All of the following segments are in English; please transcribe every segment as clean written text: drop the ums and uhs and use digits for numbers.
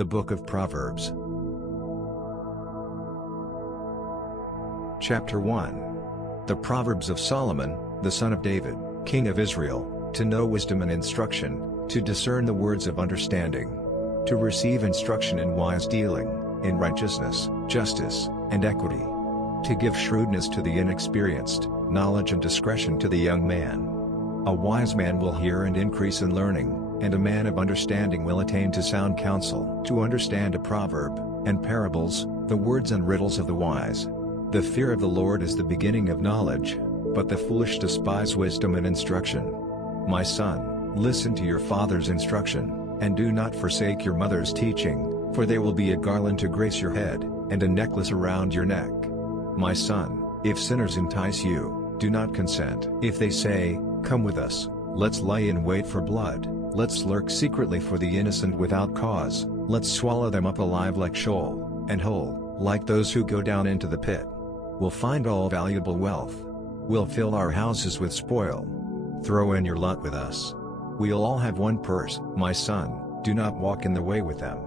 The Book of Proverbs. Chapter 1. The Proverbs of Solomon, the son of David, king of Israel, to know wisdom and instruction, to discern the words of understanding, to receive instruction in wise dealing, in righteousness, justice, and equity, to give shrewdness to the inexperienced, knowledge and discretion to the young man. A wise man will hear and increase in learning, and a man of understanding will attain to sound counsel. To understand a proverb, and parables, the words and riddles of the wise. The fear of the Lord is the beginning of knowledge, but the foolish despise wisdom and instruction. My son, listen to your father's instruction, and do not forsake your mother's teaching, for there will be a garland to grace your head, and a necklace around your neck. My son, if sinners entice you, do not consent. If they say, "Come with us, let's lie in wait for blood, let's lurk secretly for the innocent without cause, let's swallow them up alive like Sheol, and whole, like those who go down into the pit. We'll find all valuable wealth. We'll fill our houses with spoil. Throw in your lot with us. We'll all have one purse." My son, do not walk in the way with them.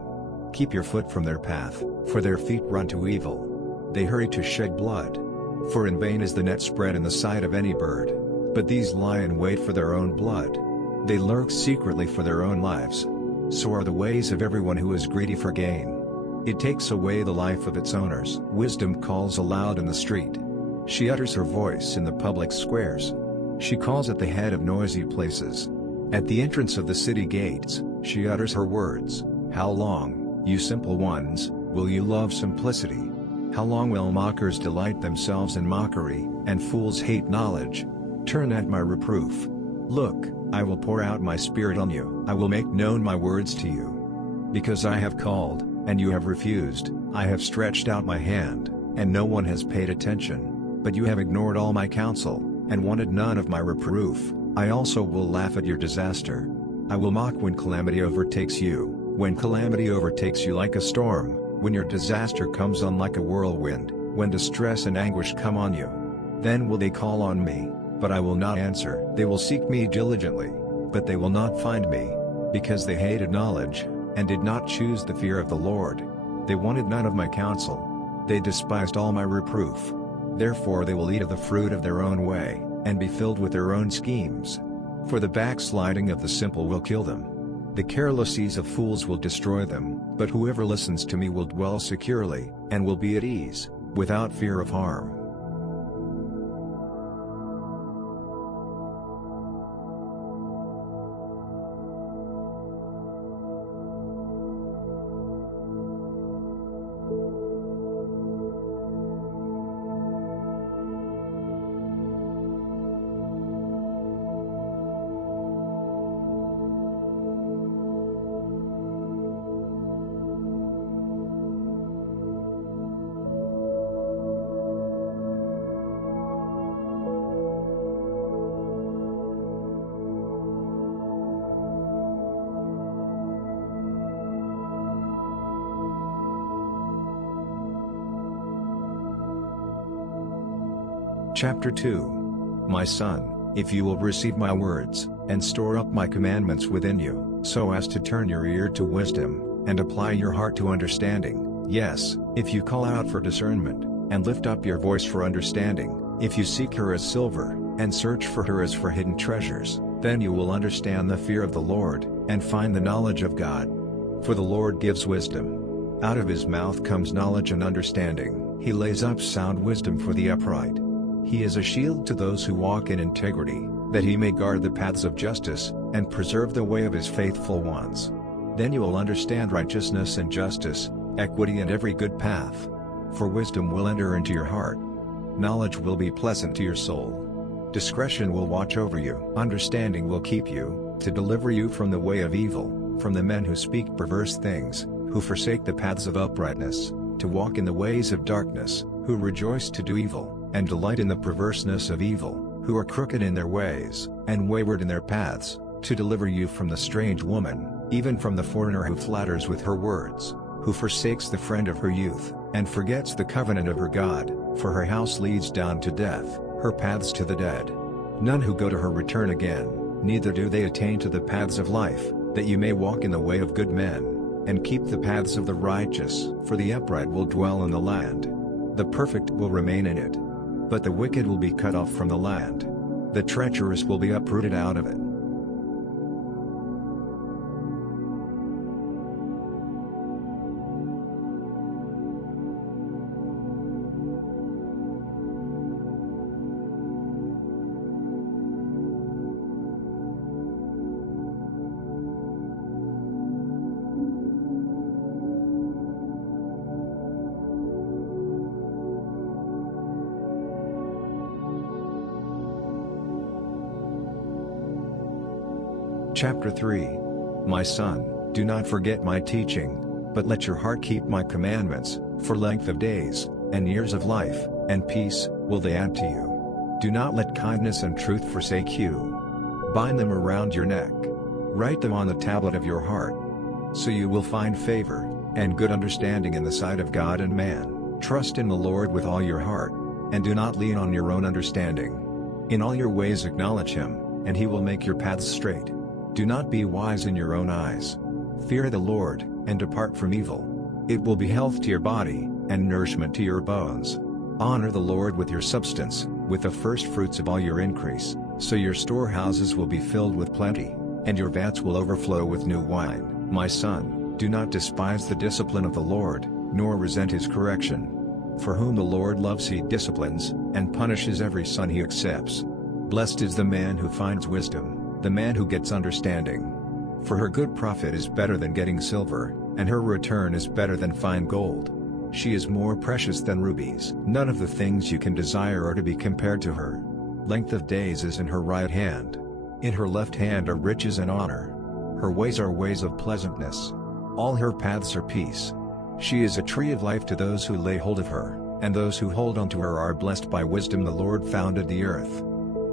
Keep your foot from their path, for their feet run to evil. They hurry to shed blood. For in vain is the net spread in the sight of any bird, but these lie in wait for their own blood. They lurk secretly for their own lives. So are the ways of everyone who is greedy for gain. It takes away the life of its owners. Wisdom calls aloud in the street. She utters her voice in the public squares. She calls at the head of noisy places. At the entrance of the city gates, she utters her words. How long, you simple ones, will you love simplicity? How long will mockers delight themselves in mockery, and fools hate knowledge? Turn at my reproof. Look, I will pour out my spirit on you. I will make known my words to you. Because I have called, and you have refused, I have stretched out my hand, and no one has paid attention. But you have ignored all my counsel, and wanted none of my reproof. I also will laugh at your disaster. I will mock when calamity overtakes you, when calamity overtakes you like a storm, when your disaster comes on like a whirlwind, when distress and anguish come on you. Then will they call on me, but I will not answer. They will seek me diligently, but they will not find me, because they hated knowledge, and did not choose the fear of the Lord. They wanted none of my counsel. They despised all my reproof. Therefore they will eat of the fruit of their own way, and be filled with their own schemes. For the backsliding of the simple will kill them. The careless of fools will destroy them, but whoever listens to me will dwell securely, and will be at ease, without fear of harm. Chapter 2. My son, if you will receive my words, and store up my commandments within you, so as to turn your ear to wisdom, and apply your heart to understanding, yes, if you call out for discernment, and lift up your voice for understanding, if you seek her as silver, and search for her as for hidden treasures, then you will understand the fear of the Lord, and find the knowledge of God. For the Lord gives wisdom. Out of his mouth comes knowledge and understanding. He lays up sound wisdom for the upright. He is a shield to those who walk in integrity, that he may guard the paths of justice, and preserve the way of his faithful ones. Then you will understand righteousness and justice, equity and every good path. For wisdom will enter into your heart. Knowledge will be pleasant to your soul. Discretion will watch over you. Understanding will keep you, to deliver you from the way of evil, from the men who speak perverse things, who forsake the paths of uprightness, to walk in the ways of darkness, who rejoice to do evil, and delight in the perverseness of evil, who are crooked in their ways, and wayward in their paths, to deliver you from the strange woman, even from the foreigner who flatters with her words, who forsakes the friend of her youth, and forgets the covenant of her God, for her house leads down to death, her paths to the dead. None who go to her return again, neither do they attain to the paths of life, that you may walk in the way of good men. and keep the paths of the righteous. For the upright will dwell in the land. The perfect will remain in it. But the wicked will be cut off from the land. The treacherous will be uprooted out of it. Chapter 3. My son, do not forget my teaching, but let your heart keep my commandments, for length of days, and years of life, and peace, will they add to you. Do not let kindness and truth forsake you. Bind them around your neck. Write them on the tablet of your heart. So you will find favor, and good understanding in the sight of God and man. Trust in the Lord with all your heart, and do not lean on your own understanding. In all your ways acknowledge Him, and He will make your paths straight. Do not be wise in your own eyes. Fear the Lord, and depart from evil. It will be health to your body, and nourishment to your bones. Honor the Lord with your substance, with the firstfruits of all your increase, so your storehouses will be filled with plenty, and your vats will overflow with new wine. My son, do not despise the discipline of the Lord, nor resent His correction. For whom the Lord loves He disciplines, and punishes every son He accepts. Blessed is the man who finds wisdom, the man who gets understanding. For her good profit is better than getting silver, and her return is better than fine gold. She is more precious than rubies. None of the things you can desire are to be compared to her. Length of days is in her right hand. In her left hand are riches and honor. Her ways are ways of pleasantness. All her paths are peace. She is a tree of life to those who lay hold of her, and those who hold on to her are blessed. By wisdom the Lord founded the earth.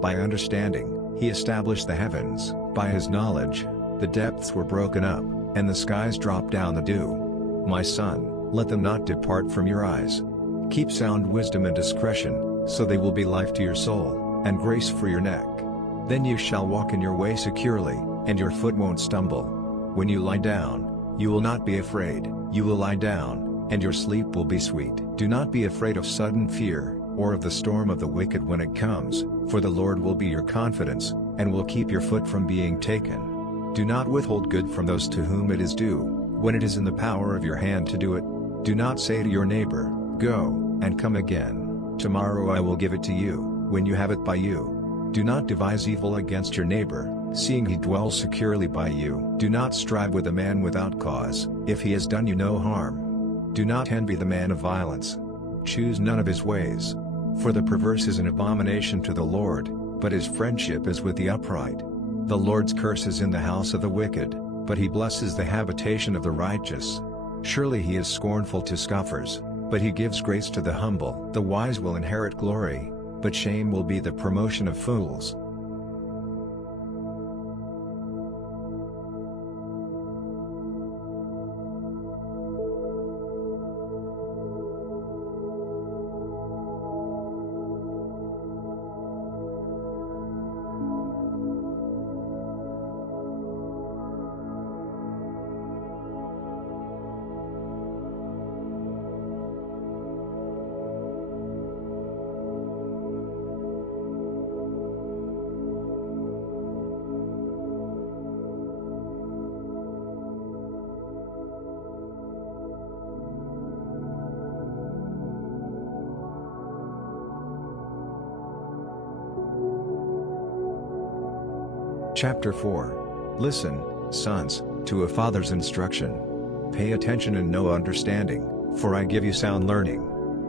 By understanding, He established the heavens. By His knowledge, the depths were broken up, and the skies dropped down the dew. My son, let them not depart from your eyes. Keep sound wisdom and discretion, so they will be life to your soul, and grace for your neck. Then you shall walk in your way securely, and your foot won't stumble. When you lie down, you will not be afraid. You will lie down, and your sleep will be sweet. Do not be afraid of sudden fear, or of the storm of the wicked when it comes, for the Lord will be your confidence, and will keep your foot from being taken. Do not withhold good from those to whom it is due, when it is in the power of your hand to do it. Do not say to your neighbor, "Go, and come again. Tomorrow I will give it to you," when you have it by you. Do not devise evil against your neighbor, seeing he dwells securely by you. Do not strive with a man without cause, if he has done you no harm. Do not envy the man of violence. Choose none of his ways. For the perverse is an abomination to the Lord, but his friendship is with the upright. The Lord's curse is in the house of the wicked, but He blesses the habitation of the righteous. Surely He is scornful to scoffers, but He gives grace to the humble. The wise will inherit glory, but shame will be the promotion of fools. Chapter 4. Listen, sons, to a father's instruction. Pay attention and know understanding, for I give you sound learning.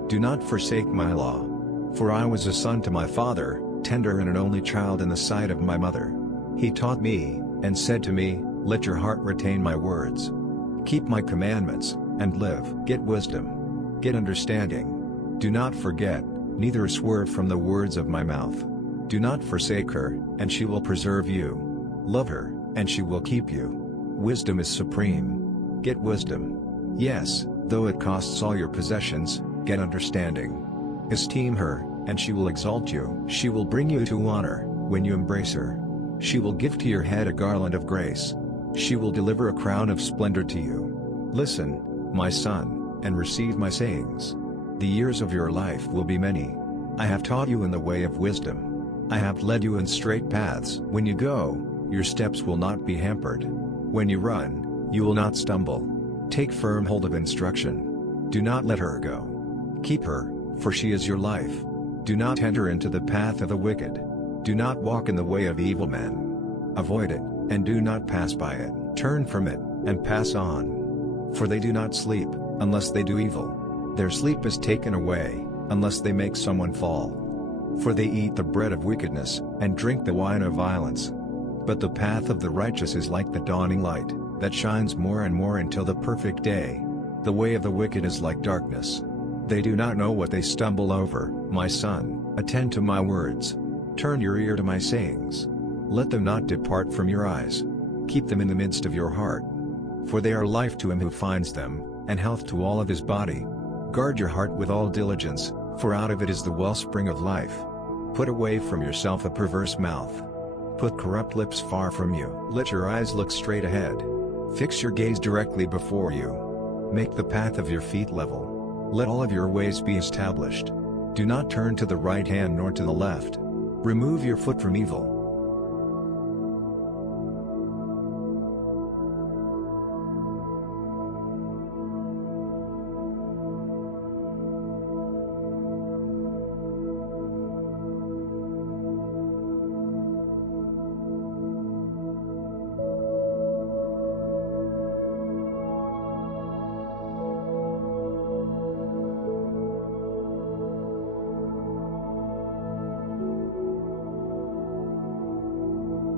Do not forsake my law. For I was a son to my father, tender and an only child in the sight of my mother. He taught me, and said to me, "Let your heart retain my words. Keep my commandments, and live." Get wisdom. Get understanding. Do not forget, neither swerve from the words of my mouth. Do not forsake her, and she will preserve you. Love her, and she will keep you. Wisdom is supreme. Get wisdom. Yes, though it costs all your possessions, get understanding. Esteem her, and she will exalt you. She will bring you to honor, when you embrace her. She will give to your head a garland of grace. She will deliver a crown of splendor to you. Listen, my son, and receive my sayings. The years of your life will be many. I have taught you in the way of wisdom. I have led you in straight paths. When you go, your steps will not be hampered. When you run, you will not stumble. Take firm hold of instruction. Do not let her go. Keep her, for she is your life. Do not enter into the path of the wicked. Do not walk in the way of evil men. Avoid it, and do not pass by it. Turn from it, and pass on. For they do not sleep, unless they do evil. Their sleep is taken away, unless they make someone fall. For they eat the bread of wickedness, and drink the wine of violence. But the path of the righteous is like the dawning light, that shines more and more until the perfect day. The way of the wicked is like darkness. They do not know what they stumble over. My son, attend to my words. Turn your ear to my sayings. Let them not depart from your eyes. Keep them in the midst of your heart. For they are life to him who finds them, and health to all of his body. Guard your heart with all diligence, for out of it is the wellspring of life. Put away from yourself a perverse mouth. Put corrupt lips far from you. Let your eyes look straight ahead. Fix your gaze directly before you. Make the path of your feet level. Let all of your ways be established. Do not turn to the right hand nor to the left. Remove your foot from evil.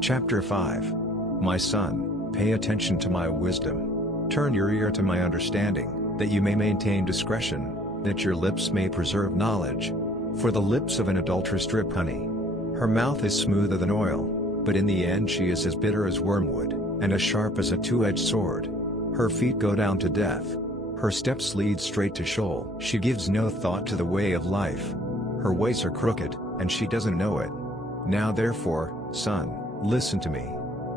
Chapter 5. My son, pay attention to my wisdom. Turn your ear to my understanding, that you may maintain discretion, that your lips may preserve knowledge. For the lips of an adulteress drip honey. Her mouth is smoother than oil, but in the end she is as bitter as wormwood, and as sharp as a two-edged sword. Her feet go down to death. Her steps lead straight to Sheol. She gives no thought to the way of life. Her ways are crooked, and she doesn't know it. Now therefore, son, listen to me.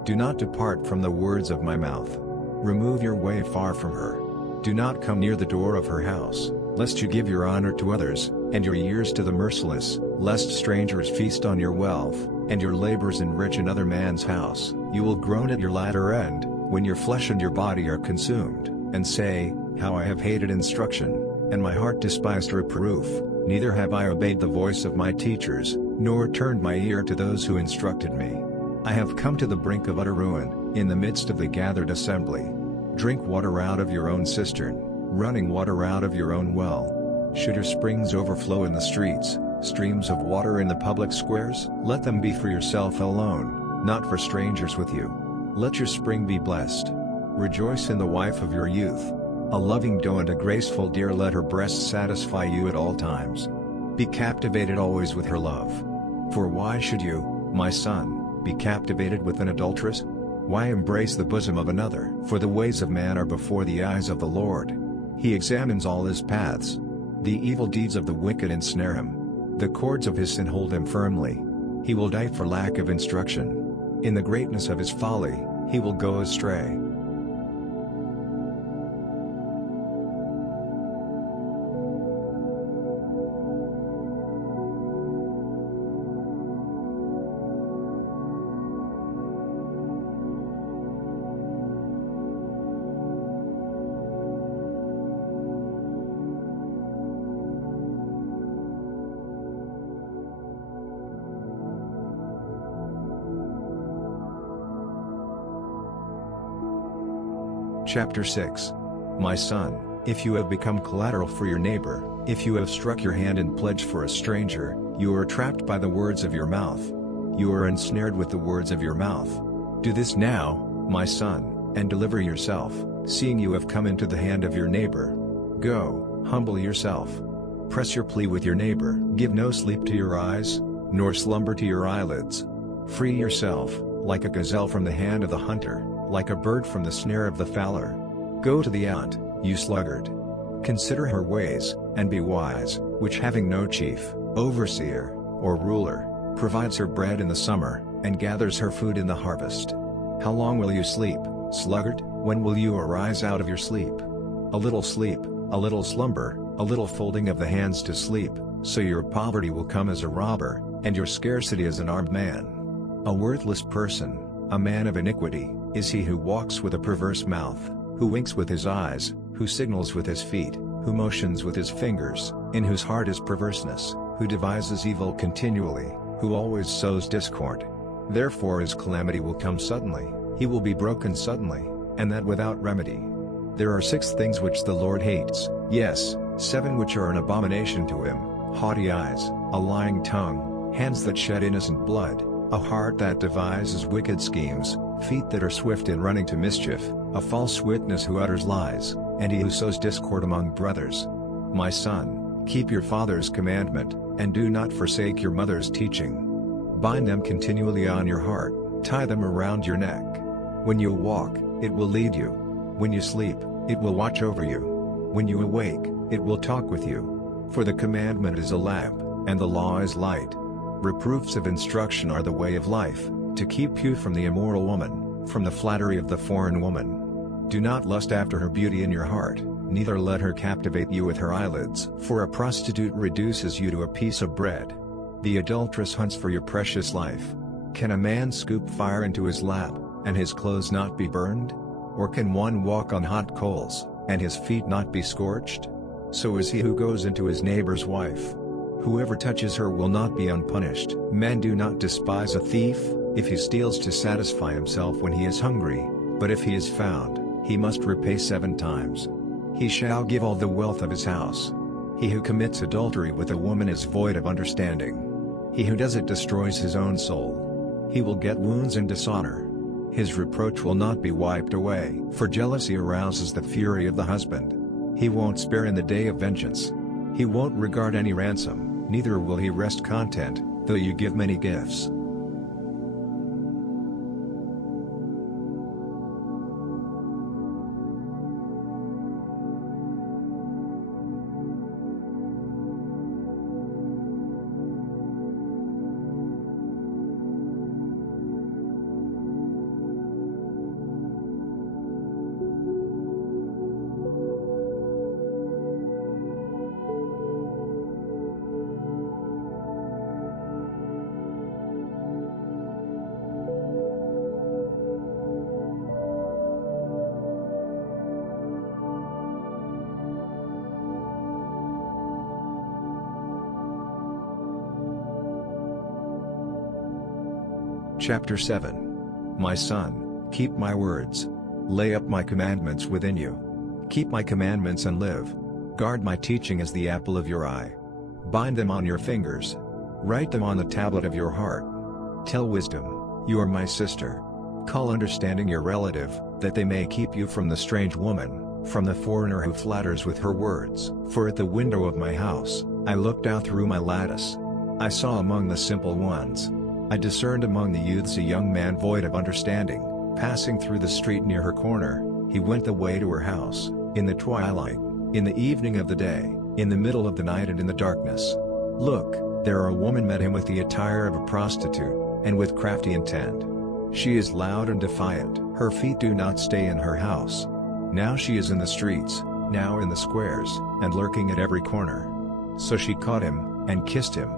Do not depart from the words of my mouth. Remove your way far from her. Do not come near the door of her house, lest you give your honor to others, and your years to the merciless, lest strangers feast on your wealth, and your labors enrich another man's house. You will groan at your latter end, when your flesh and your body are consumed, and say, how I have hated instruction, and my heart despised reproof, neither have I obeyed the voice of my teachers, nor turned my ear to those who instructed me. I have come to the brink of utter ruin, in the midst of the gathered assembly. Drink water out of your own cistern, running water out of your own well. Should your springs overflow in the streets, streams of water in the public squares? Let them be for yourself alone, not for strangers with you. Let your spring be blessed. Rejoice in the wife of your youth. A loving doe and a graceful deer, let her breasts satisfy you at all times. Be captivated always with her love. For why should you, my son, be captivated with an adulteress? Why embrace the bosom of another? For the ways of man are before the eyes of the Lord. He examines all his paths. The evil deeds of the wicked ensnare him. The cords of his sin hold him firmly. He will die for lack of instruction. In the greatness of his folly, he will go astray. Chapter 6. My son, if you have become collateral for your neighbor, if you have struck your hand in pledge for a stranger, you are trapped by the words of your mouth. You are ensnared with the words of your mouth. Do this now, my son, and deliver yourself, seeing you have come into the hand of your neighbor. Go, humble yourself. Press your plea with your neighbor. Give no sleep to your eyes, nor slumber to your eyelids. Free yourself, like a gazelle from the hand of the hunter, like a bird from the snare of the fowler. Go to the ant, you sluggard. Consider her ways, and be wise, which having no chief, overseer, or ruler, provides her bread in the summer, and gathers her food in the harvest. How long will you sleep, sluggard? When will you arise out of your sleep? A little sleep, a little slumber, a little folding of the hands to sleep, so your poverty will come as a robber, and your scarcity as an armed man. A worthless person, a man of iniquity, is he who walks with a perverse mouth, who winks with his eyes, who signals with his feet, who motions with his fingers, in whose heart is perverseness, who devises evil continually, who always sows discord. Therefore his calamity will come suddenly, he will be broken suddenly, and that without remedy. There are 6 things which the Lord hates, yes, 7 which are an abomination to him: haughty eyes, a lying tongue, hands that shed innocent blood, a heart that devises wicked schemes, feet that are swift in running to mischief, a false witness who utters lies, and he who sows discord among brothers. My son, keep your father's commandment, and do not forsake your mother's teaching. Bind them continually on your heart, tie them around your neck. When you walk, it will lead you. When you sleep, it will watch over you. When you awake, it will talk with you. For the commandment is a lamp, and the law is light. Reproofs of instruction are the way of life, to keep you from the immoral woman, from the flattery of the foreign woman. Do not lust after her beauty in your heart, neither let her captivate you with her eyelids. For a prostitute reduces you to a piece of bread. The adulteress hunts for your precious life. Can a man scoop fire into his lap, and his clothes not be burned? Or can one walk on hot coals, and his feet not be scorched? So is he who goes into his neighbor's wife. Whoever touches her will not be unpunished. Men do not despise a thief, if he steals to satisfy himself when he is hungry, but if he is found, he must repay 7 times. He shall give all the wealth of his house. He who commits adultery with a woman is void of understanding. He who does it destroys his own soul. He will get wounds and dishonor. His reproach will not be wiped away. For jealousy arouses the fury of the husband. He won't spare in the day of vengeance. He won't regard any ransom, neither will he rest content, though you give many gifts. Chapter 7. My son, keep my words. Lay up my commandments within you. Keep my commandments and live. Guard my teaching as the apple of your eye. Bind them on your fingers. Write them on the tablet of your heart. Tell wisdom, you are my sister. Call understanding your relative, that they may keep you from the strange woman, from the foreigner who flatters with her words. For at the window of my house, I looked out through my lattice. I saw among the simple ones. I discerned among the youths a young man void of understanding, passing through the street near her corner. He went the way to her house, in the twilight, in the evening of the day, in the middle of the night and in the darkness. Look, there a woman met him with the attire of a prostitute, and with crafty intent. She is loud and defiant. Her feet do not stay in her house. Now she is in the streets, now in the squares, and lurking at every corner. So she caught him, and kissed him.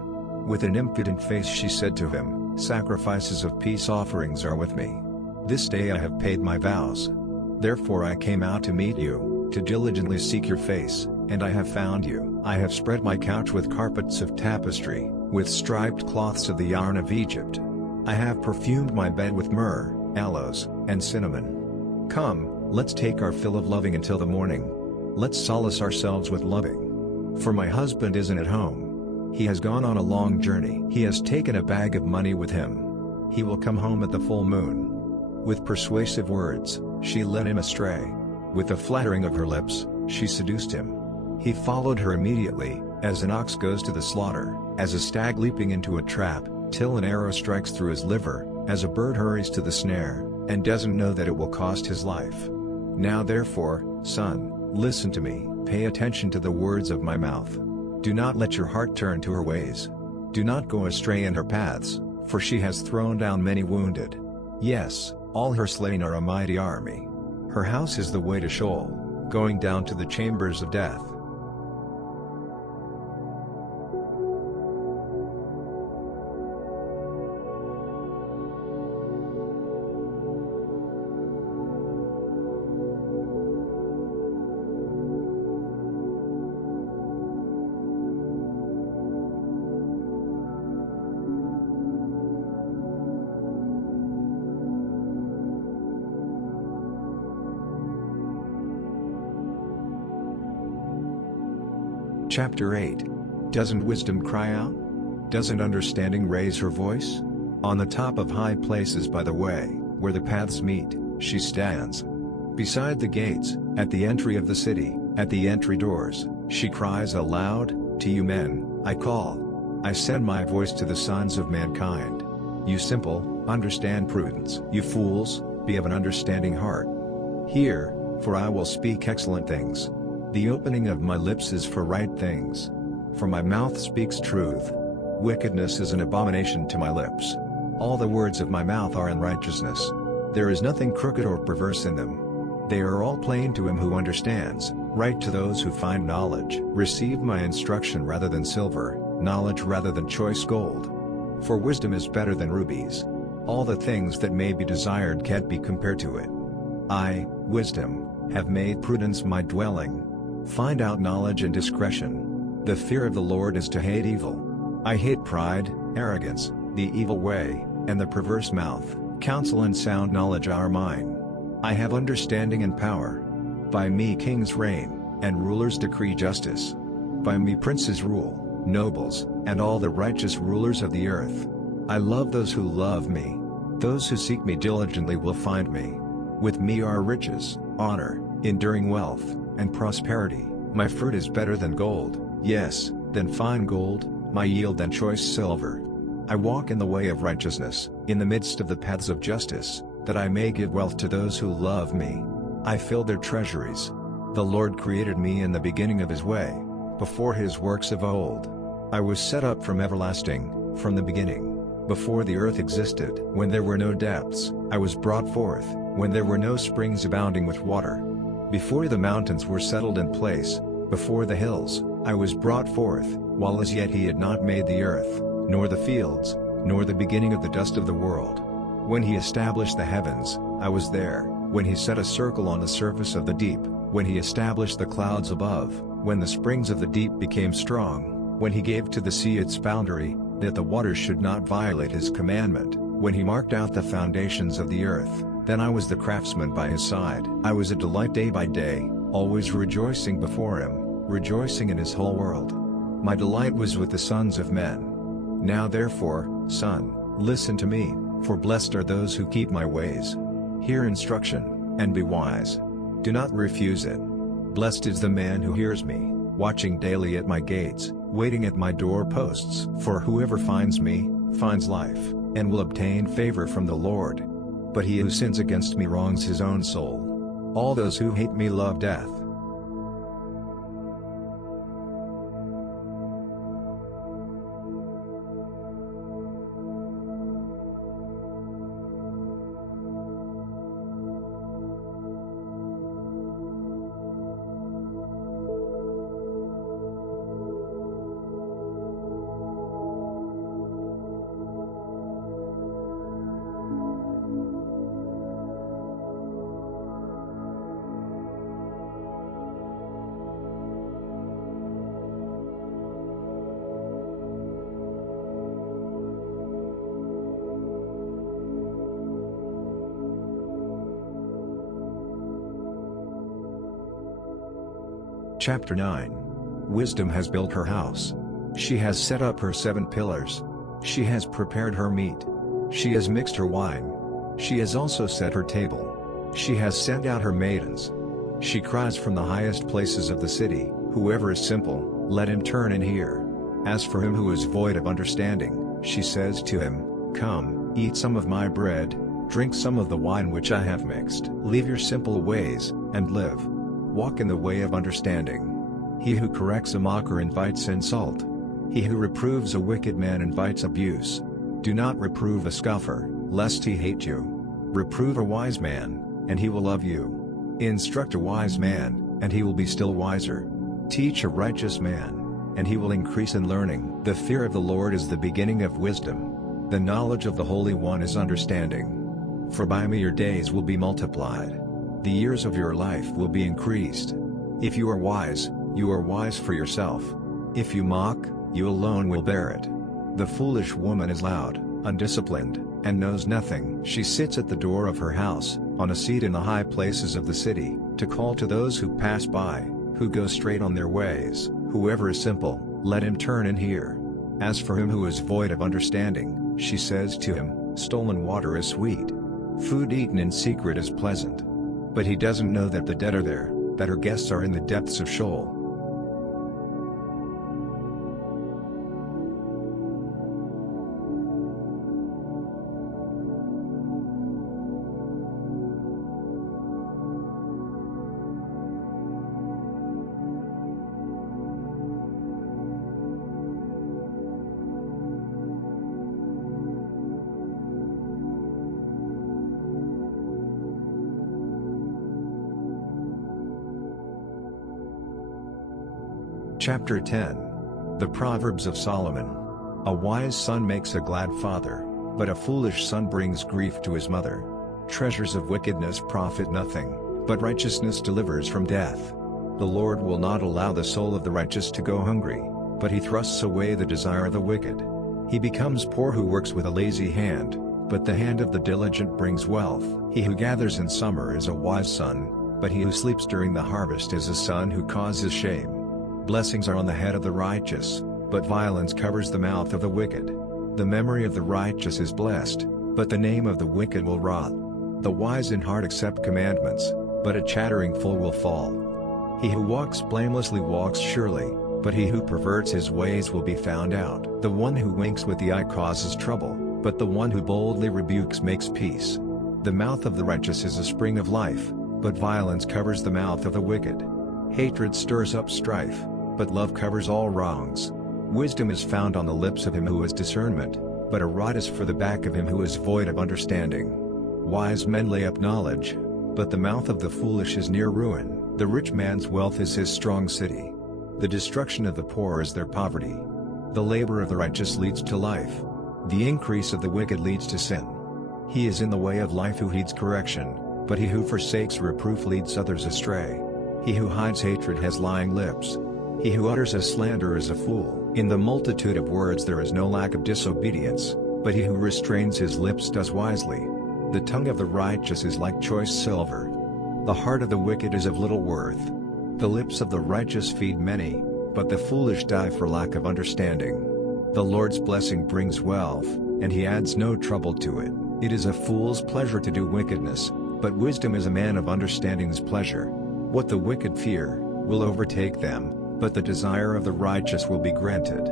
With an impudent face she said to him, "Sacrifices of peace offerings are with me. This day I have paid my vows. Therefore I came out to meet you, to diligently seek your face, and I have found you. I have spread my couch with carpets of tapestry, with striped cloths of the yarn of Egypt. I have perfumed my bed with myrrh, aloes, and cinnamon. Come, let's take our fill of loving until the morning. Let's solace ourselves with loving. For my husband isn't at home. He has gone on a long journey. He has taken a bag of money with him. He will come home at the full moon." With persuasive words, she led him astray. With the flattering of her lips, she seduced him. He followed her immediately, as an ox goes to the slaughter, as a stag leaping into a trap, till an arrow strikes through his liver, as a bird hurries to the snare, and doesn't know that it will cost his life. Now therefore, son, listen to me, pay attention to the words of my mouth. Do not let your heart turn to her ways. Do not go astray in her paths, for she has thrown down many wounded. Yes, all her slain are a mighty army. Her house is the way to Sheol, going down to the chambers of death. Chapter 8. Doesn't wisdom cry out? Doesn't understanding raise her voice? On the top of high places by the way, where the paths meet, she stands. Beside the gates, at the entry of the city, at the entry doors, she cries aloud, "To you men, I call. I send my voice to the sons of mankind. You simple, understand prudence. You fools, be of an understanding heart. Hear, for I will speak excellent things. The opening of my lips is for right things. For my mouth speaks truth. Wickedness is an abomination to my lips. All the words of my mouth are in righteousness. There is nothing crooked or perverse in them. They are all plain to him who understands, right to those who find knowledge. Receive my instruction rather than silver, knowledge rather than choice gold. For wisdom is better than rubies. All the things that may be desired can't be compared to it. I, wisdom, have made prudence my dwelling. Find out knowledge and discretion. The fear of the Lord is to hate evil. I hate pride, arrogance, the evil way, and the perverse mouth. Counsel and sound knowledge are mine. I have understanding and power. By me kings reign, and rulers decree justice. By me princes rule, nobles, and all the righteous rulers of the earth. I love those who love me. Those who seek me diligently will find me. With me are riches, honor, enduring wealth, and prosperity. My fruit is better than gold, yes, than fine gold, my yield than choice silver. I walk in the way of righteousness, in the midst of the paths of justice, that I may give wealth to those who love me. I fill their treasuries. The Lord created me in the beginning of his way, before his works of old. I was set up from everlasting, from the beginning, before the earth existed. When there were no depths, I was brought forth, when there were no springs abounding with water. Before the mountains were settled in place, before the hills, I was brought forth, while as yet he had not made the earth, nor the fields, nor the beginning of the dust of the world. When he established the heavens, I was there, when he set a circle on the surface of the deep, when he established the clouds above, when the springs of the deep became strong, when he gave to the sea its boundary, that the waters should not violate his commandment, when he marked out the foundations of the earth. Then I was the craftsman by his side. I was a delight day by day, always rejoicing before him, rejoicing in his whole world. My delight was with the sons of men. Now therefore, son, listen to me, for blessed are those who keep my ways. Hear instruction, and be wise. Do not refuse it. Blessed is the man who hears me, watching daily at my gates, waiting at my door posts. For whoever finds me, finds life, and will obtain favor from the Lord. But he who sins against me wrongs his own soul. All those who hate me love death. Chapter 9. Wisdom has built her house. She has set up her 7 pillars. She has prepared her meat. She has mixed her wine. She has also set her table. She has sent out her maidens. She cries from the highest places of the city, "Whoever is simple, let him turn and hear." As for him who is void of understanding, she says to him, "Come, eat some of my bread, drink some of the wine which I have mixed. Leave your simple ways, and live. Walk in the way of understanding. He who corrects a mocker invites insult. He who reproves a wicked man invites abuse. Do not reprove a scoffer, lest he hate you. Reprove a wise man, and he will love you. Instruct a wise man, and he will be still wiser. Teach a righteous man, and he will increase in learning. The fear of the Lord is the beginning of wisdom. The knowledge of the Holy One is understanding. For by me your days will be multiplied. The years of your life will be increased. If you are wise for yourself. If you mock, you alone will bear it. The foolish woman is loud, undisciplined, and knows nothing. She sits at the door of her house, on a seat in the high places of the city, to call to those who pass by, who go straight on their ways. Whoever is simple, let him turn and hear. As for him who is void of understanding, she says to him, stolen water is sweet. Food eaten in secret is pleasant. But he doesn't know that the dead are there, that her guests are in the depths of Sheol. Chapter 10. The Proverbs of Solomon. A wise son makes a glad father, but a foolish son brings grief to his mother. Treasures of wickedness profit nothing, but righteousness delivers from death. The Lord will not allow the soul of the righteous to go hungry, but he thrusts away the desire of the wicked. He becomes poor who works with a lazy hand, but the hand of the diligent brings wealth. He who gathers in summer is a wise son, but he who sleeps during the harvest is a son who causes shame. Blessings are on the head of the righteous, but violence covers the mouth of the wicked. The memory of the righteous is blessed, but the name of the wicked will rot. The wise in heart accept commandments, but a chattering fool will fall. He who walks blamelessly walks surely, but he who perverts his ways will be found out. The one who winks with the eye causes trouble, but the one who boldly rebukes makes peace. The mouth of the righteous is a spring of life, but violence covers the mouth of the wicked. Hatred stirs up strife, but love covers all wrongs. Wisdom is found on the lips of him who has discernment, but a rod is for the back of him who is void of understanding. Wise men lay up knowledge, but the mouth of the foolish is near ruin. The rich man's wealth is his strong city. The destruction of the poor is their poverty. The labor of the righteous leads to life. The increase of the wicked leads to sin. He is in the way of life who heeds correction, but he who forsakes reproof leads others astray. He who hides hatred has lying lips. He who utters a slander is a fool. In the multitude of words there is no lack of disobedience, but he who restrains his lips does wisely. The tongue of the righteous is like choice silver. The heart of the wicked is of little worth. The lips of the righteous feed many, but the foolish die for lack of understanding. The Lord's blessing brings wealth, and he adds no trouble to it. It is a fool's pleasure to do wickedness, but wisdom is a man of understanding's pleasure. What the wicked fear, will overtake them, but the desire of the righteous will be granted.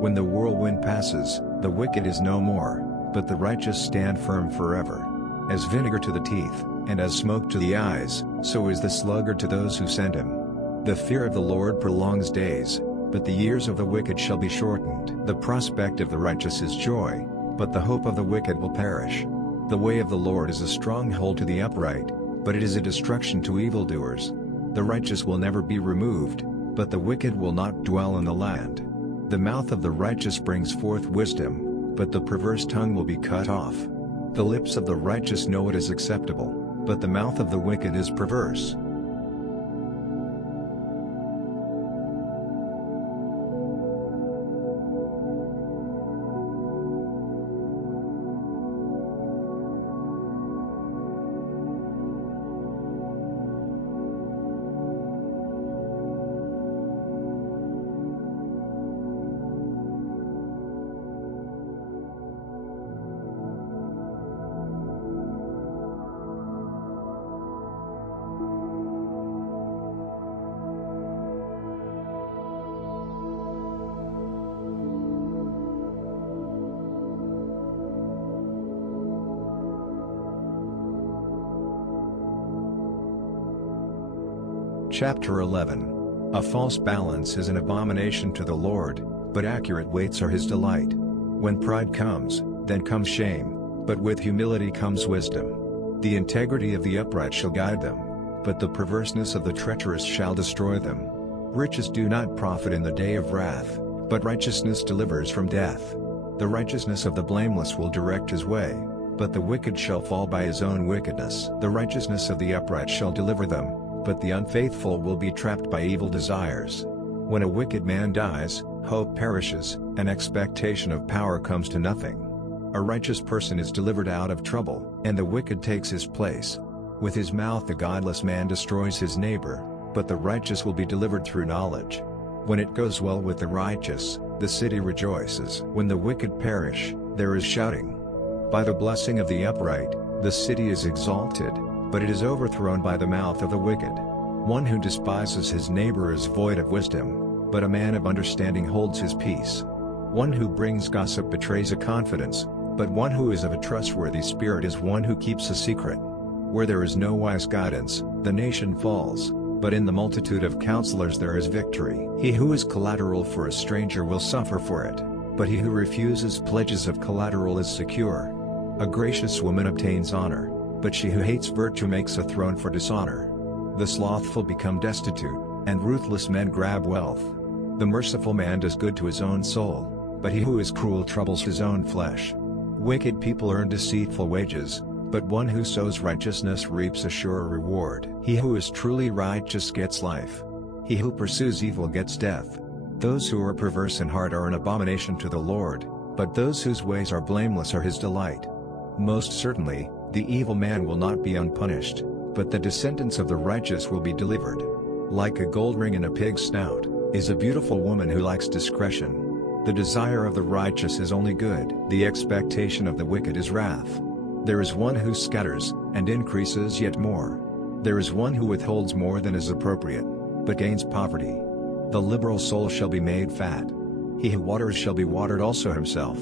When the whirlwind passes, the wicked is no more, but the righteous stand firm forever. As vinegar to the teeth, and as smoke to the eyes, so is the sluggard to those who send him. The fear of the Lord prolongs days, but the years of the wicked shall be shortened. The prospect of the righteous is joy, but the hope of the wicked will perish. The way of the Lord is a stronghold to the upright, but it is a destruction to evildoers. The righteous will never be removed, but the wicked will not dwell in the land. The mouth of the righteous brings forth wisdom, but the perverse tongue will be cut off. The lips of the righteous know what is acceptable, but the mouth of the wicked is perverse. Chapter 11. A false balance is an abomination to the Lord, but accurate weights are his delight. When pride comes, then comes shame, but with humility comes wisdom. The integrity of the upright shall guide them, but the perverseness of the treacherous shall destroy them. Riches do not profit in the day of wrath, but righteousness delivers from death. The righteousness of the blameless will direct his way, but the wicked shall fall by his own wickedness. The righteousness of the upright shall deliver them, but the unfaithful will be trapped by evil desires. When a wicked man dies, hope perishes, and expectation of power comes to nothing. A righteous person is delivered out of trouble, and the wicked takes his place. With his mouth the godless man destroys his neighbor, but the righteous will be delivered through knowledge. When it goes well with the righteous, the city rejoices. When the wicked perish, there is shouting. By the blessing of the upright, the city is exalted, but it is overthrown by the mouth of the wicked. One who despises his neighbor is void of wisdom, but a man of understanding holds his peace. One who brings gossip betrays a confidence, but one who is of a trustworthy spirit is one who keeps a secret. Where there is no wise guidance, the nation falls, but in the multitude of counselors there is victory. He who is collateral for a stranger will suffer for it, but he who refuses pledges of collateral is secure. A gracious woman obtains honor, but she who hates virtue makes a throne for dishonor. The slothful become destitute, and ruthless men grab wealth. The merciful man does good to his own soul, but he who is cruel troubles his own flesh. Wicked people earn deceitful wages, but one who sows righteousness reaps a sure reward. He who is truly righteous gets life. He who pursues evil gets death. Those who are perverse in heart are an abomination to the Lord, but those whose ways are blameless are his delight. Most certainly, the evil man will not be unpunished, but the descendants of the righteous will be delivered. Like a gold ring in a pig's snout, is a beautiful woman who likes discretion. The desire of the righteous is only good. The expectation of the wicked is wrath. There is one who scatters, and increases yet more. There is one who withholds more than is appropriate, but gains poverty. The liberal soul shall be made fat. He who waters shall be watered also himself.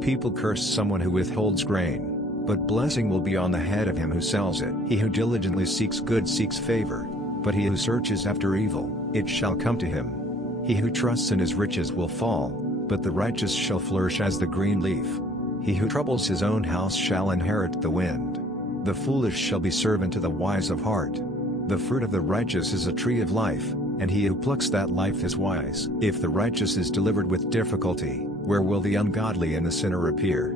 People curse someone who withholds grain, but blessing will be on the head of him who sells it. He who diligently seeks good seeks favor, but he who searches after evil, it shall come to him. He who trusts in his riches will fall, but the righteous shall flourish as the green leaf. He who troubles his own house shall inherit the wind. The foolish shall be servant to the wise of heart. The fruit of the righteous is a tree of life, and he who plucks that life is wise. If the righteous is delivered with difficulty, where will the ungodly and the sinner appear?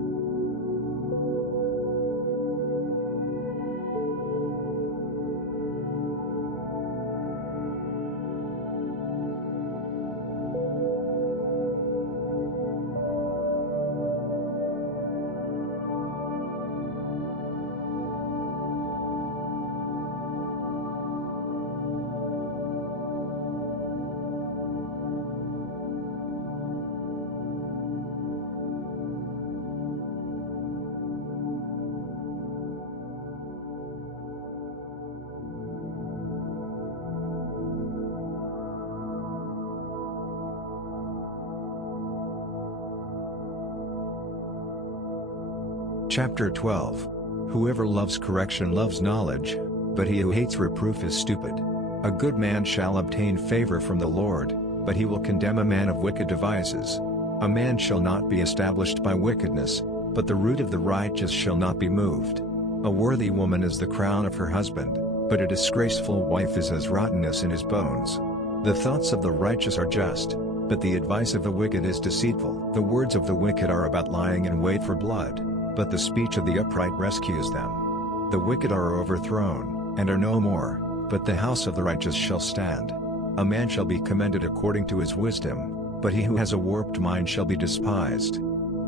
Chapter 12. Whoever loves correction loves knowledge, but he who hates reproof is stupid. A good man shall obtain favor from the Lord, but he will condemn a man of wicked devices. A man shall not be established by wickedness, but the root of the righteous shall not be moved. A worthy woman is the crown of her husband, but a disgraceful wife is as rottenness in his bones. The thoughts of the righteous are just, but the advice of the wicked is deceitful. The words of the wicked are about lying in wait for blood, but the speech of the upright rescues them. The wicked are overthrown, and are no more, but the house of the righteous shall stand. A man shall be commended according to his wisdom, but he who has a warped mind shall be despised.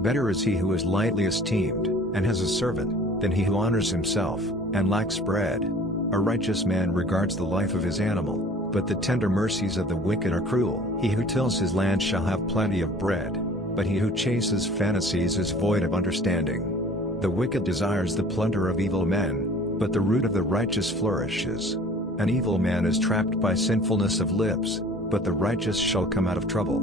Better is he who is lightly esteemed, and has a servant, than he who honors himself, and lacks bread. A righteous man regards the life of his animal, but the tender mercies of the wicked are cruel. He who tills his land shall have plenty of bread, but he who chases fantasies is void of understanding. The wicked desires the plunder of evil men, but the root of the righteous flourishes. An evil man is trapped by sinfulness of lips, but the righteous shall come out of trouble.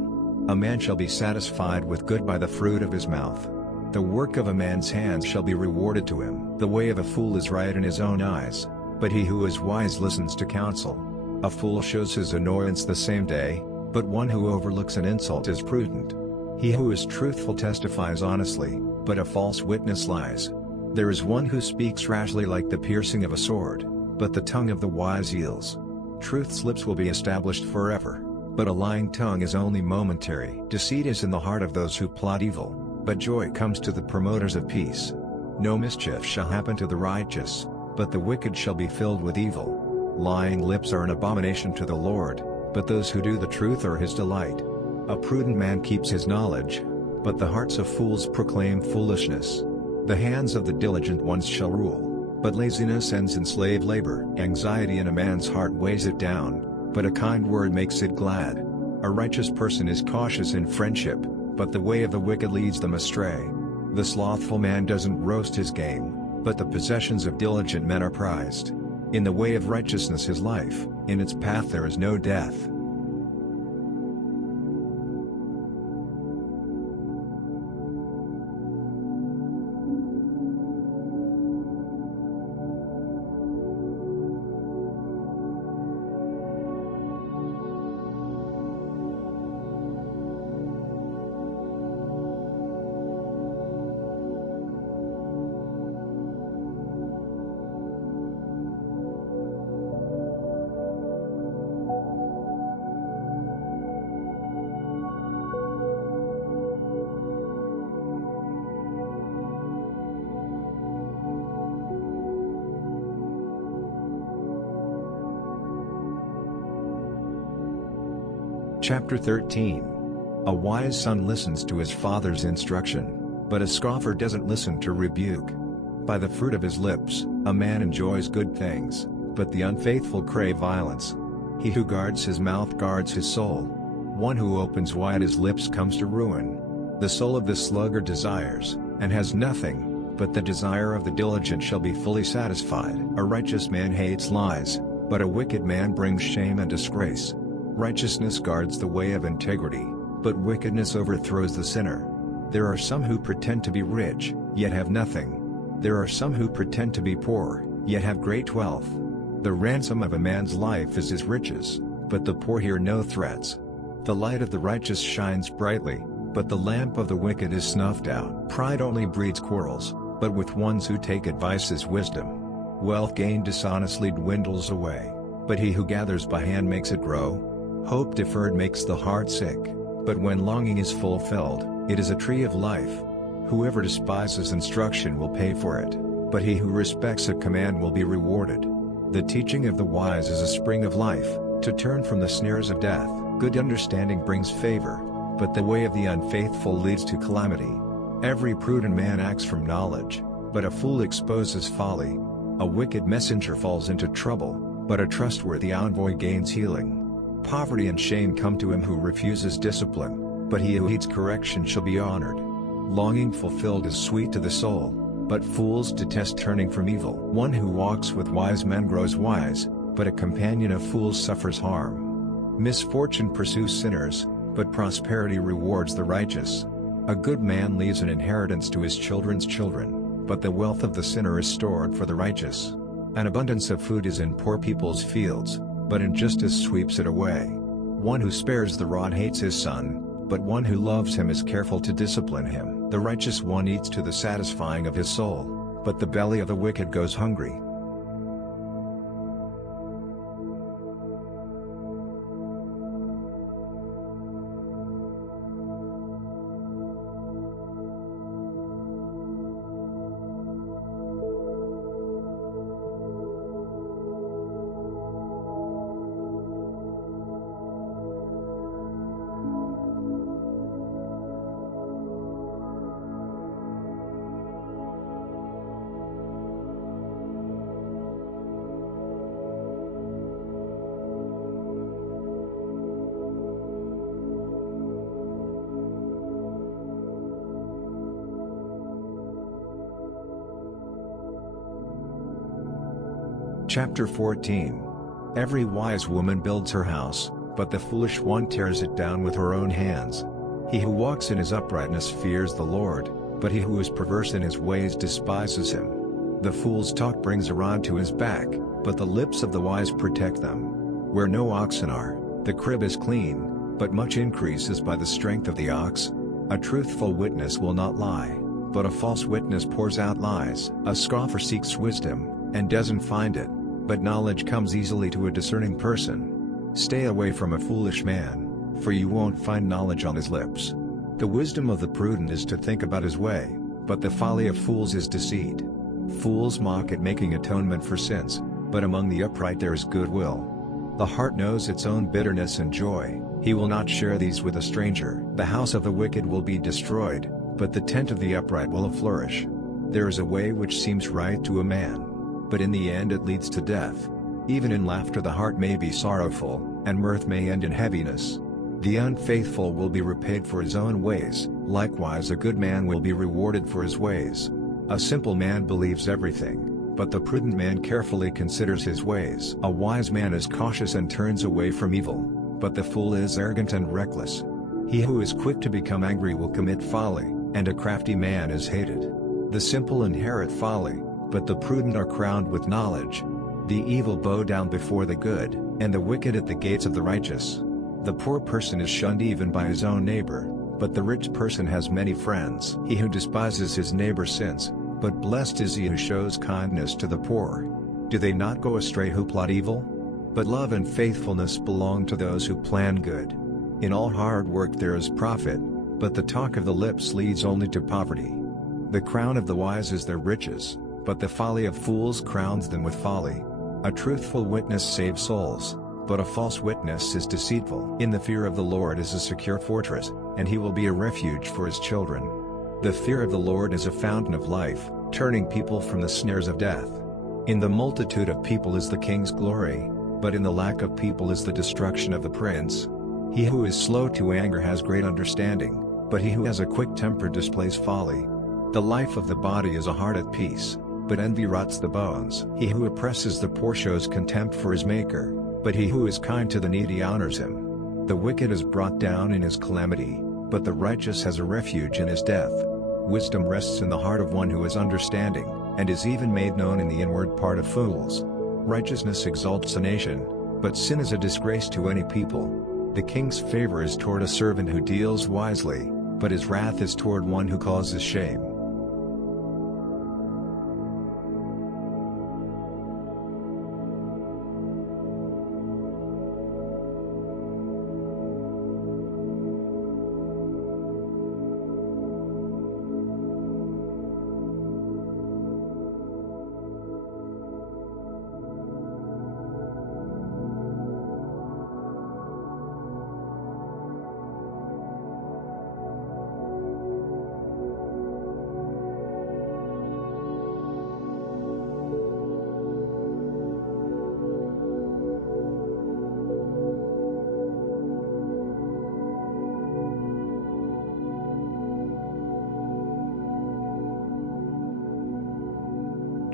A man shall be satisfied with good by the fruit of his mouth. The work of a man's hands shall be rewarded to him. The way of a fool is right in his own eyes, but he who is wise listens to counsel. A fool shows his annoyance the same day, but one who overlooks an insult is prudent. He who is truthful testifies honestly, but a false witness lies. There is one who speaks rashly like the piercing of a sword, but the tongue of the wise yields. Truth's lips will be established forever, but a lying tongue is only momentary. Deceit is in the heart of those who plot evil, but joy comes to the promoters of peace. No mischief shall happen to the righteous, but the wicked shall be filled with evil. Lying lips are an abomination to the Lord, but those who do the truth are his delight. A prudent man keeps his knowledge, but the hearts of fools proclaim foolishness. The hands of the diligent ones shall rule, but laziness ends in slave labor. Anxiety in a man's heart weighs it down, but a kind word makes it glad. A righteous person is cautious in friendship, but the way of the wicked leads them astray. The slothful man doesn't roast his game, but the possessions of diligent men are prized. In the way of righteousness is life, in its path there is no death. Chapter 13. A wise son listens to his father's instruction, but a scoffer doesn't listen to rebuke. By the fruit of his lips, a man enjoys good things, but the unfaithful crave violence. He who guards his mouth guards his soul. One who opens wide his lips comes to ruin. The soul of the sluggard desires, and has nothing, but the desire of the diligent shall be fully satisfied. A righteous man hates lies, but a wicked man brings shame and disgrace. Righteousness guards the way of integrity, but wickedness overthrows the sinner. There are some who pretend to be rich, yet have nothing. There are some who pretend to be poor, yet have great wealth. The ransom of a man's life is his riches, but the poor hear no threats. The light of the righteous shines brightly, but the lamp of the wicked is snuffed out. Pride only breeds quarrels, but with ones who take advice is wisdom. Wealth gained dishonestly dwindles away, but he who gathers by hand makes it grow. Hope deferred makes the heart sick, but when longing is fulfilled, it is a tree of life. Whoever despises instruction will pay for it, but he who respects a command will be rewarded. The teaching of the wise is a spring of life, to turn from the snares of death. Good understanding brings favor, but the way of the unfaithful leads to calamity. Every prudent man acts from knowledge, but a fool exposes folly. A wicked messenger falls into trouble, but a trustworthy envoy gains healing. Poverty and shame come to him who refuses discipline, but he who heeds correction shall be honored. Longing fulfilled is sweet to the soul, but fools detest turning from evil. One who walks with wise men grows wise, but a companion of fools suffers harm. Misfortune pursues sinners, but prosperity rewards the righteous. A good man leaves an inheritance to his children's children, but the wealth of the sinner is stored for the righteous. An abundance of food is in poor people's fields, but injustice sweeps it away. One who spares the rod hates his son, but one who loves him is careful to discipline him. The righteous one eats to the satisfying of his soul, but the belly of the wicked goes hungry. Chapter 14. Every wise woman builds her house, but the foolish one tears it down with her own hands. He who walks in his uprightness fears the Lord, but he who is perverse in his ways despises him. The fool's talk brings a rod to his back, but the lips of the wise protect them. Where no oxen are, the crib is clean, but much increase is by the strength of the ox. A truthful witness will not lie, but a false witness pours out lies. A scoffer seeks wisdom, and doesn't find it, but knowledge comes easily to a discerning person. Stay away from a foolish man, for you won't find knowledge on his lips. The wisdom of the prudent is to think about his way, but the folly of fools is deceit. Fools mock at making atonement for sins, but among the upright there is goodwill. The heart knows its own bitterness and joy, he will not share these with a stranger. The house of the wicked will be destroyed, but the tent of the upright will flourish. There is a way which seems right to a man, but in the end it leads to death. Even in laughter the heart may be sorrowful, and mirth may end in heaviness. The unfaithful will be repaid for his own ways, likewise a good man will be rewarded for his ways. A simple man believes everything, but the prudent man carefully considers his ways. A wise man is cautious and turns away from evil, but the fool is arrogant and reckless. He who is quick to become angry will commit folly, and a crafty man is hated. The simple inherit folly, but the prudent are crowned with knowledge. The evil bow down before the good, and the wicked at the gates of the righteous. The poor person is shunned even by his own neighbor, but the rich person has many friends. He who despises his neighbor sins, but blessed is he who shows kindness to the poor. Do they not go astray who plot evil? But love and faithfulness belong to those who plan good. In all hard work there is profit, but the talk of the lips leads only to poverty. The crown of the wise is their riches, but the folly of fools crowns them with folly. A truthful witness saves souls, but a false witness is deceitful. In the fear of the Lord is a secure fortress, and he will be a refuge for his children. The fear of the Lord is a fountain of life, turning people from the snares of death. In the multitude of people is the king's glory, but in the lack of people is the destruction of the prince. He who is slow to anger has great understanding, but he who has a quick temper displays folly. The life of the body is a heart at peace, but envy rots the bones. He who oppresses the poor shows contempt for his maker, but he who is kind to the needy honors him. The wicked is brought down in his calamity, but the righteous has a refuge in his death. Wisdom rests in the heart of one who is understanding, and is even made known in the inward part of fools. Righteousness exalts a nation, but sin is a disgrace to any people. The king's favor is toward a servant who deals wisely, but his wrath is toward one who causes shame.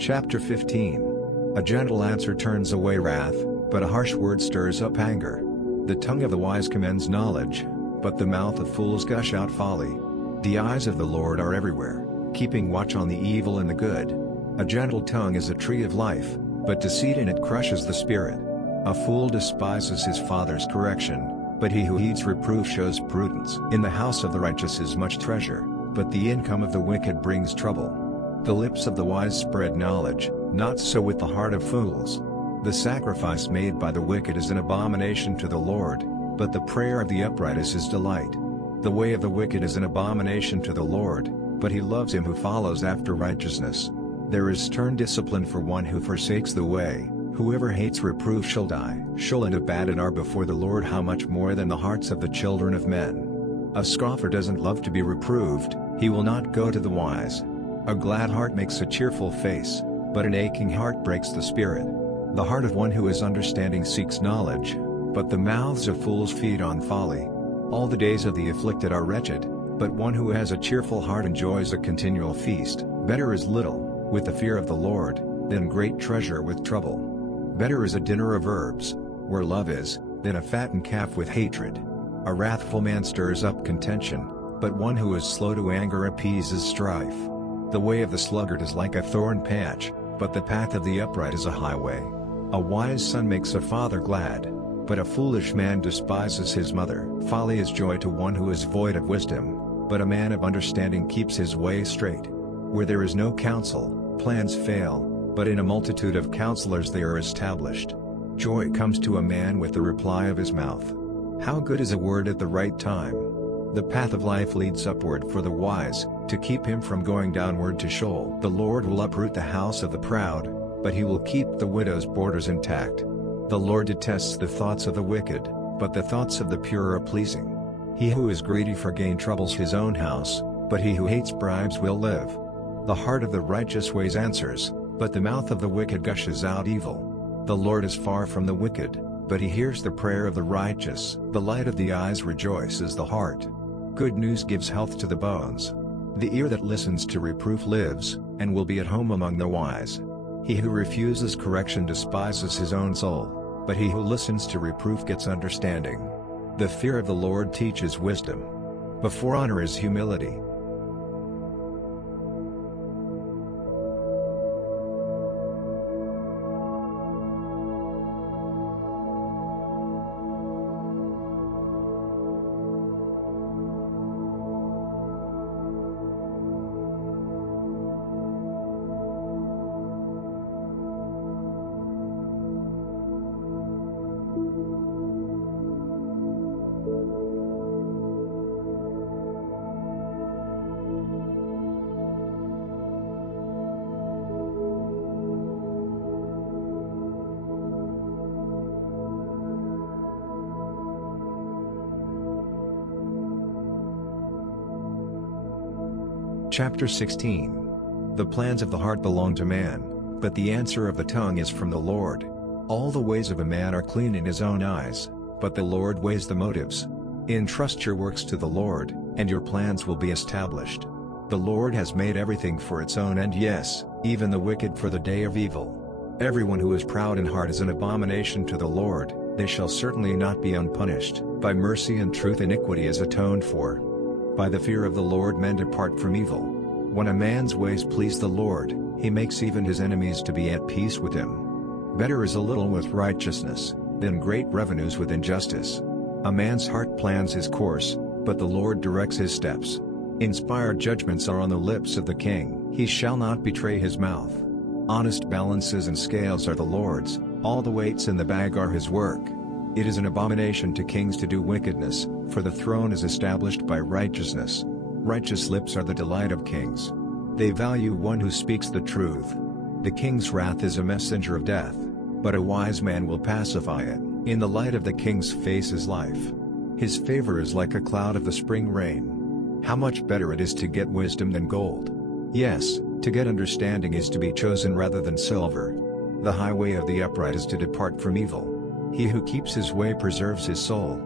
Chapter 15. A gentle answer turns away wrath, but a harsh word stirs up anger. The tongue of the wise commends knowledge, but the mouth of fools gush out folly. The eyes of the Lord are everywhere, keeping watch on the evil and the good. A gentle tongue is a tree of life, but deceit in it crushes the spirit. A fool despises his father's correction, but he who heeds reproof shows prudence. In the house of the righteous is much treasure, but the income of the wicked brings trouble. The lips of the wise spread knowledge, not so with the heart of fools. The sacrifice made by the wicked is an abomination to the Lord, but the prayer of the upright is his delight. The way of the wicked is an abomination to the Lord, but he loves him who follows after righteousness. There is stern discipline for one who forsakes the way. Whoever hates reproof shall die. Sheol and Abaddon are before the Lord, how much more than the hearts of the children of men. A scoffer doesn't love to be reproved, he will not go to the wise. A glad heart makes a cheerful face, but an aching heart breaks the spirit. The heart of one who is understanding seeks knowledge, but the mouths of fools feed on folly. All the days of the afflicted are wretched, but one who has a cheerful heart enjoys a continual feast. Better is little, with the fear of the Lord, than great treasure with trouble. Better is a dinner of herbs, where love is, than a fattened calf with hatred. A wrathful man stirs up contention, but one who is slow to anger appeases strife. The way of the sluggard is like a thorn patch, but the path of the upright is a highway. A wise son makes a father glad, but a foolish man despises his mother. Folly is joy to one who is void of wisdom, but a man of understanding keeps his way straight. Where there is no counsel, plans fail, but in a multitude of counselors they are established. Joy comes to a man with the reply of his mouth. How good is a word at the right time! The path of life leads upward for the wise, to keep him from going downward to Sheol. The Lord will uproot the house of the proud, but he will keep the widow's borders intact. The Lord detests the thoughts of the wicked, but the thoughts of the pure are pleasing. He who is greedy for gain troubles his own house, but he who hates bribes will live. The heart of the righteous weighs answers, but the mouth of the wicked gushes out evil. The Lord is far from the wicked, but he hears the prayer of the righteous. The light of the eyes rejoices the heart. Good news gives health to the bones. The ear that listens to reproof lives, and will be at home among the wise. He who refuses correction despises his own soul, but he who listens to reproof gets understanding. The fear of the Lord teaches wisdom. Before honor is humility. Chapter 16. The plans of the heart belong to man, but the answer of the tongue is from the Lord. All the ways of a man are clean in his own eyes, but the Lord weighs the motives. Entrust your works to the Lord, and your plans will be established. The Lord has made everything for its own end, yes, even the wicked for the day of evil. Everyone who is proud in heart is an abomination to the Lord, they shall certainly not be unpunished. By mercy and truth iniquity is atoned for. By the fear of the Lord men depart from evil. When a man's ways please the Lord, he makes even his enemies to be at peace with him. Better is a little with righteousness, than great revenues with injustice. A man's heart plans his course, but the Lord directs his steps. Inspired judgments are on the lips of the king, he shall not betray his mouth. Honest balances and scales are the Lord's, all the weights in the bag are his work. It is an abomination to kings to do wickedness, for the throne is established by righteousness. Righteous lips are the delight of kings. They value one who speaks the truth. The king's wrath is a messenger of death, but a wise man will pacify it. In the light of the king's face is life. His favor is like a cloud of the spring rain. How much better it is to get wisdom than gold. Yes, to get understanding is to be chosen rather than silver. The highway of the upright is to depart from evil. He who keeps his way preserves his soul.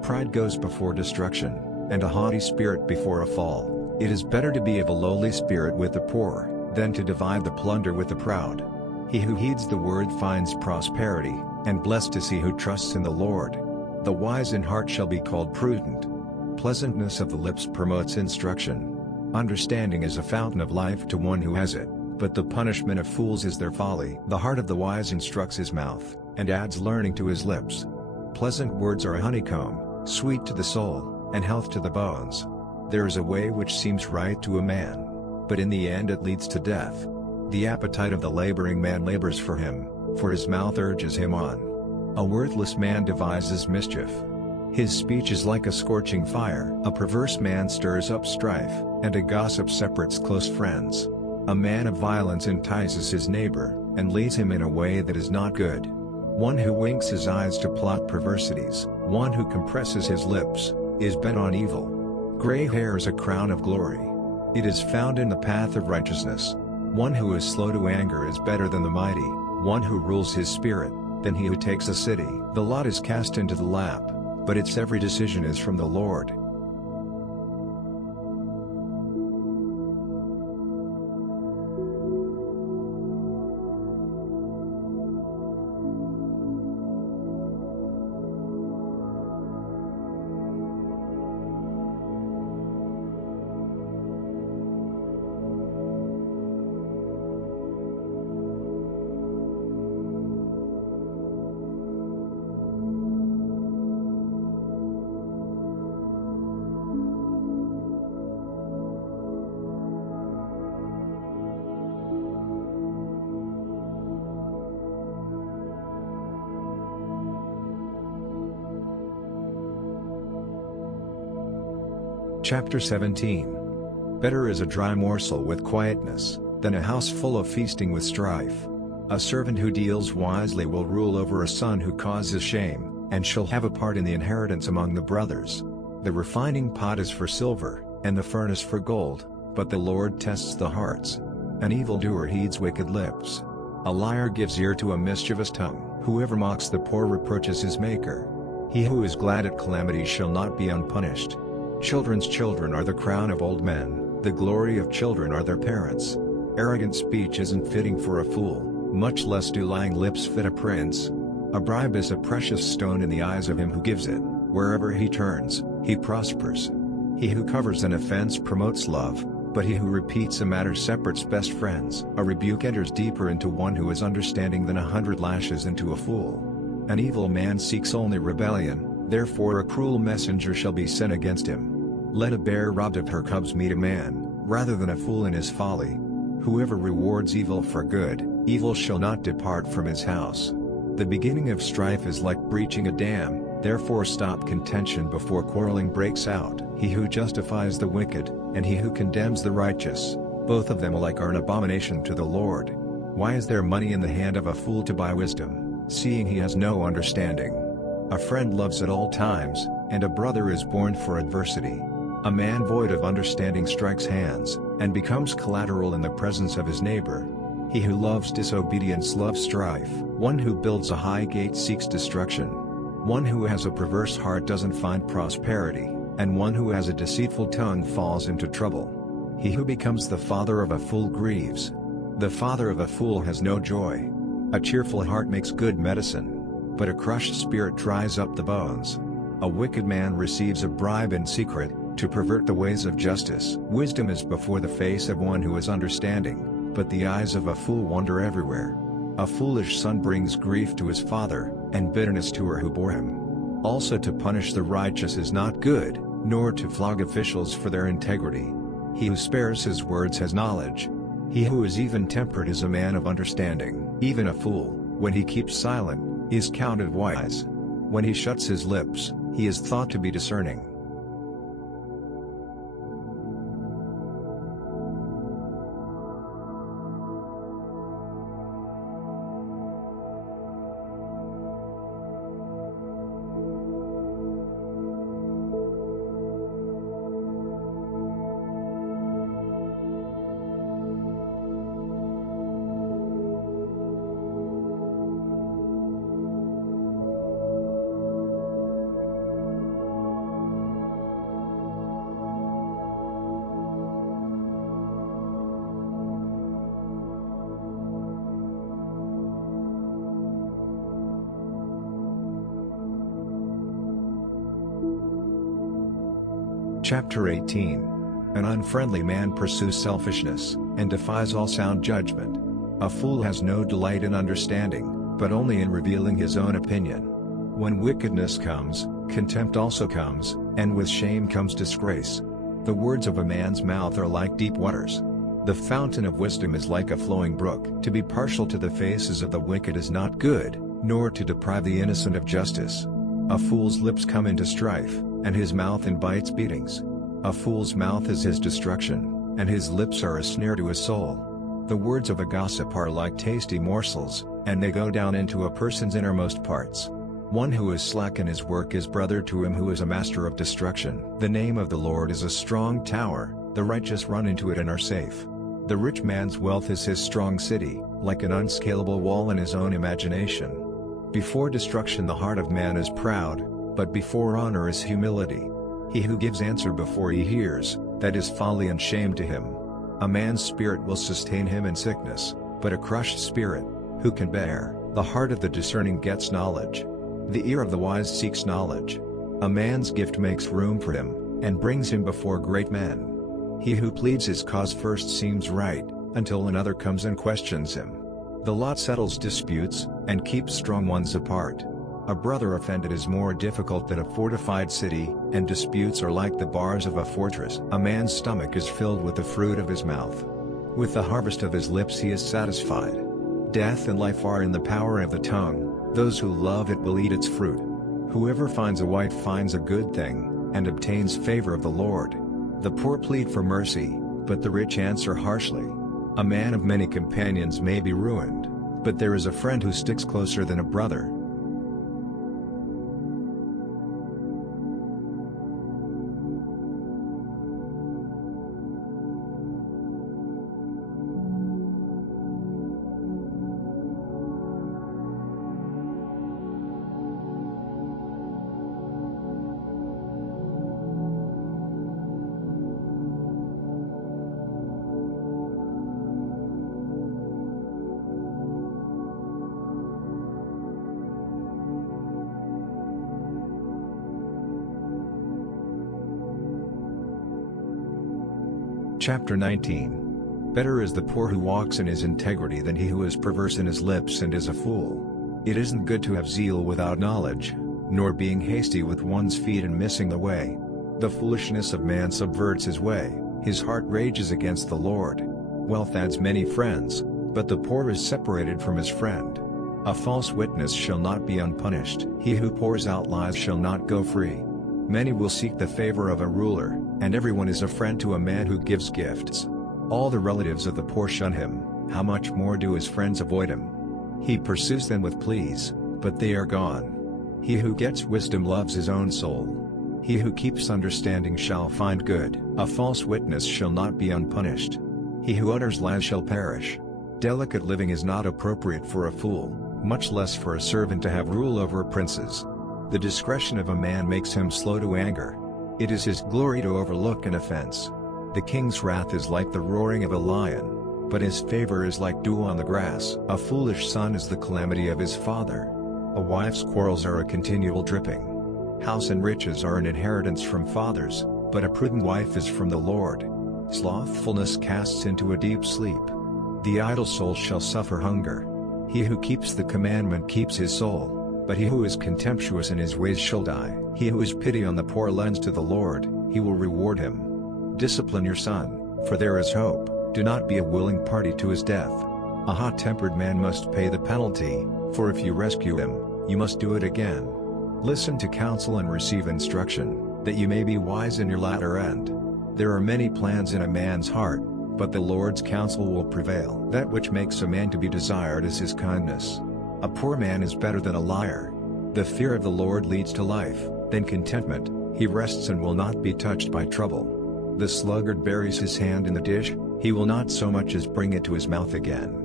Pride goes before destruction, and a haughty spirit before a fall. It is better to be of a lowly spirit with the poor, than to divide the plunder with the proud. He who heeds the word finds prosperity, and blessed is he who trusts in the Lord. The wise in heart shall be called prudent. Pleasantness of the lips promotes instruction. Understanding is a fountain of life to one who has it, but the punishment of fools is their folly. The heart of the wise instructs his mouth, and adds learning to his lips. Pleasant words are a honeycomb, sweet to the soul, and health to the bones. There is a way which seems right to a man, but in the end it leads to death. The appetite of the laboring man labors for him, for his mouth urges him on. A worthless man devises mischief. His speech is like a scorching fire. A perverse man stirs up strife, and a gossip separates close friends. A man of violence entices his neighbor, and leads him in a way that is not good. One who winks his eyes to plot perversities, one who compresses his lips, is bent on evil. Gray hair is a crown of glory. It is found in the path of righteousness. One who is slow to anger is better than the mighty, one who rules his spirit, than he who takes a city. The lot is cast into the lap, but its every decision is from the Lord. Chapter 17. Better is a dry morsel with quietness, than a house full of feasting with strife. A servant who deals wisely will rule over a son who causes shame, and shall have a part in the inheritance among the brothers. The refining pot is for silver, and the furnace for gold, but the Lord tests the hearts. An evildoer heeds wicked lips. A liar gives ear to a mischievous tongue. Whoever mocks the poor reproaches his maker. He who is glad at calamity shall not be unpunished. Children's children are the crown of old men, the glory of children are their parents. Arrogant speech isn't fitting for a fool, much less do lying lips fit a prince. A bribe is a precious stone in the eyes of him who gives it, wherever he turns, he prospers. He who covers an offense promotes love, but he who repeats a matter separates best friends. A rebuke enters deeper into one who is understanding than 100 lashes into a fool. An evil man seeks only rebellion, therefore a cruel messenger shall be sent against him. Let a bear robbed of her cubs meet a man, rather than a fool in his folly. Whoever rewards evil for good, evil shall not depart from his house. The beginning of strife is like breaching a dam, therefore stop contention before quarreling breaks out. He who justifies the wicked, and he who condemns the righteous, both of them alike are an abomination to the Lord. Why is there money in the hand of a fool to buy wisdom, seeing he has no understanding? A friend loves at all times, and a brother is born for adversity. A man void of understanding strikes hands, and becomes collateral in the presence of his neighbor. He who loves disobedience loves strife. One who builds a high gate seeks destruction. One who has a perverse heart doesn't find prosperity, and one who has a deceitful tongue falls into trouble. He who becomes the father of a fool grieves. The father of a fool has no joy. A cheerful heart makes good medicine, but a crushed spirit dries up the bones. A wicked man receives a bribe in secret, to pervert the ways of justice. Wisdom is before the face of one who is understanding, but the eyes of a fool wander everywhere. A foolish son brings grief to his father, and bitterness to her who bore him. Also to punish the righteous is not good, nor to flog officials for their integrity. He who spares his words has knowledge. He who is even-tempered is a man of understanding. Even a fool, when he keeps silent, is counted wise. When he shuts his lips, he is thought to be discerning. Chapter 18. An unfriendly man pursues selfishness, and defies all sound judgment. A fool has no delight in understanding, but only in revealing his own opinion. When wickedness comes, contempt also comes, and with shame comes disgrace. The words of a man's mouth are like deep waters. The fountain of wisdom is like a flowing brook. To be partial to the faces of the wicked is not good, nor to deprive the innocent of justice. A fool's lips come into strife, and his mouth invites beatings. A fool's mouth is his destruction, and his lips are a snare to his soul. The words of a gossip are like tasty morsels, and they go down into a person's innermost parts. One who is slack in his work is brother to him who is a master of destruction. The name of the Lord is a strong tower, the righteous run into it and are safe. The rich man's wealth is his strong city, like an unscalable wall in his own imagination. Before destruction the heart of man is proud, but before honor is humility. He who gives answer before he hears, that is folly and shame to him. A man's spirit will sustain him in sickness, but a crushed spirit, who can bear? The heart of the discerning gets knowledge. The ear of the wise seeks knowledge. A man's gift makes room for him, and brings him before great men. He who pleads his cause first seems right, until another comes and questions him. The lot settles disputes, and keeps strong ones apart. A brother offended is more difficult than a fortified city, and disputes are like the bars of a fortress. A man's stomach is filled with the fruit of his mouth. With the harvest of his lips he is satisfied. Death and life are in the power of the tongue, those who love it will eat its fruit. Whoever finds a wife finds a good thing, and obtains favor of the Lord. The poor plead for mercy, but the rich answer harshly. A man of many companions may be ruined, but there is a friend who sticks closer than a brother. Chapter 19. Better is the poor who walks in his integrity than he who is perverse in his lips and is a fool. It isn't good to have zeal without knowledge, nor being hasty with one's feet and missing the way. The foolishness of man subverts his way, his heart rages against the Lord. Wealth adds many friends, but the poor is separated from his friend. A false witness shall not be unpunished. He who pours out lies shall not go free. Many will seek the favor of a ruler, and everyone is a friend to a man who gives gifts. All the relatives of the poor shun him, how much more do his friends avoid him? He pursues them with pleas, but they are gone. He who gets wisdom loves his own soul. He who keeps understanding shall find good. A false witness shall not be unpunished. He who utters lies shall perish. Delicate living is not appropriate for a fool, much less for a servant to have rule over princes. The discretion of a man makes him slow to anger. It is his glory to overlook an offense. The king's wrath is like the roaring of a lion, but his favor is like dew on the grass. A foolish son is the calamity of his father. A wife's quarrels are a continual dripping. House and riches are an inheritance from fathers, but a prudent wife is from the Lord. Slothfulness casts into a deep sleep. The idle soul shall suffer hunger. He who keeps the commandment keeps his soul, but he who is contemptuous in his ways shall die. He who has pity on the poor lends to the Lord, he will reward him. Discipline your son, for there is hope. Do not be a willing party to his death. A hot-tempered man must pay the penalty, for if you rescue him, you must do it again. Listen to counsel and receive instruction, that you may be wise in your latter end. There are many plans in a man's heart, but the Lord's counsel will prevail. That which makes a man to be desired is his kindness. A poor man is better than a liar. The fear of the Lord leads to life, then contentment. He rests and will not be touched by trouble. The sluggard buries his hand in the dish, he will not so much as bring it to his mouth again.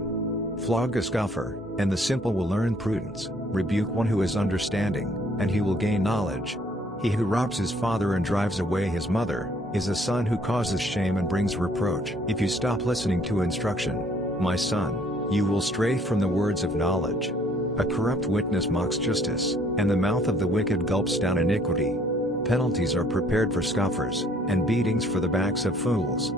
Flog a scoffer, and the simple will learn prudence. Rebuke one who is understanding, and he will gain knowledge. He who robs his father and drives away his mother, is a son who causes shame and brings reproach. If you stop listening to instruction, my son, you will stray from the words of knowledge. A corrupt witness mocks justice, and the mouth of the wicked gulps down iniquity. Penalties are prepared for scoffers, and beatings for the backs of fools.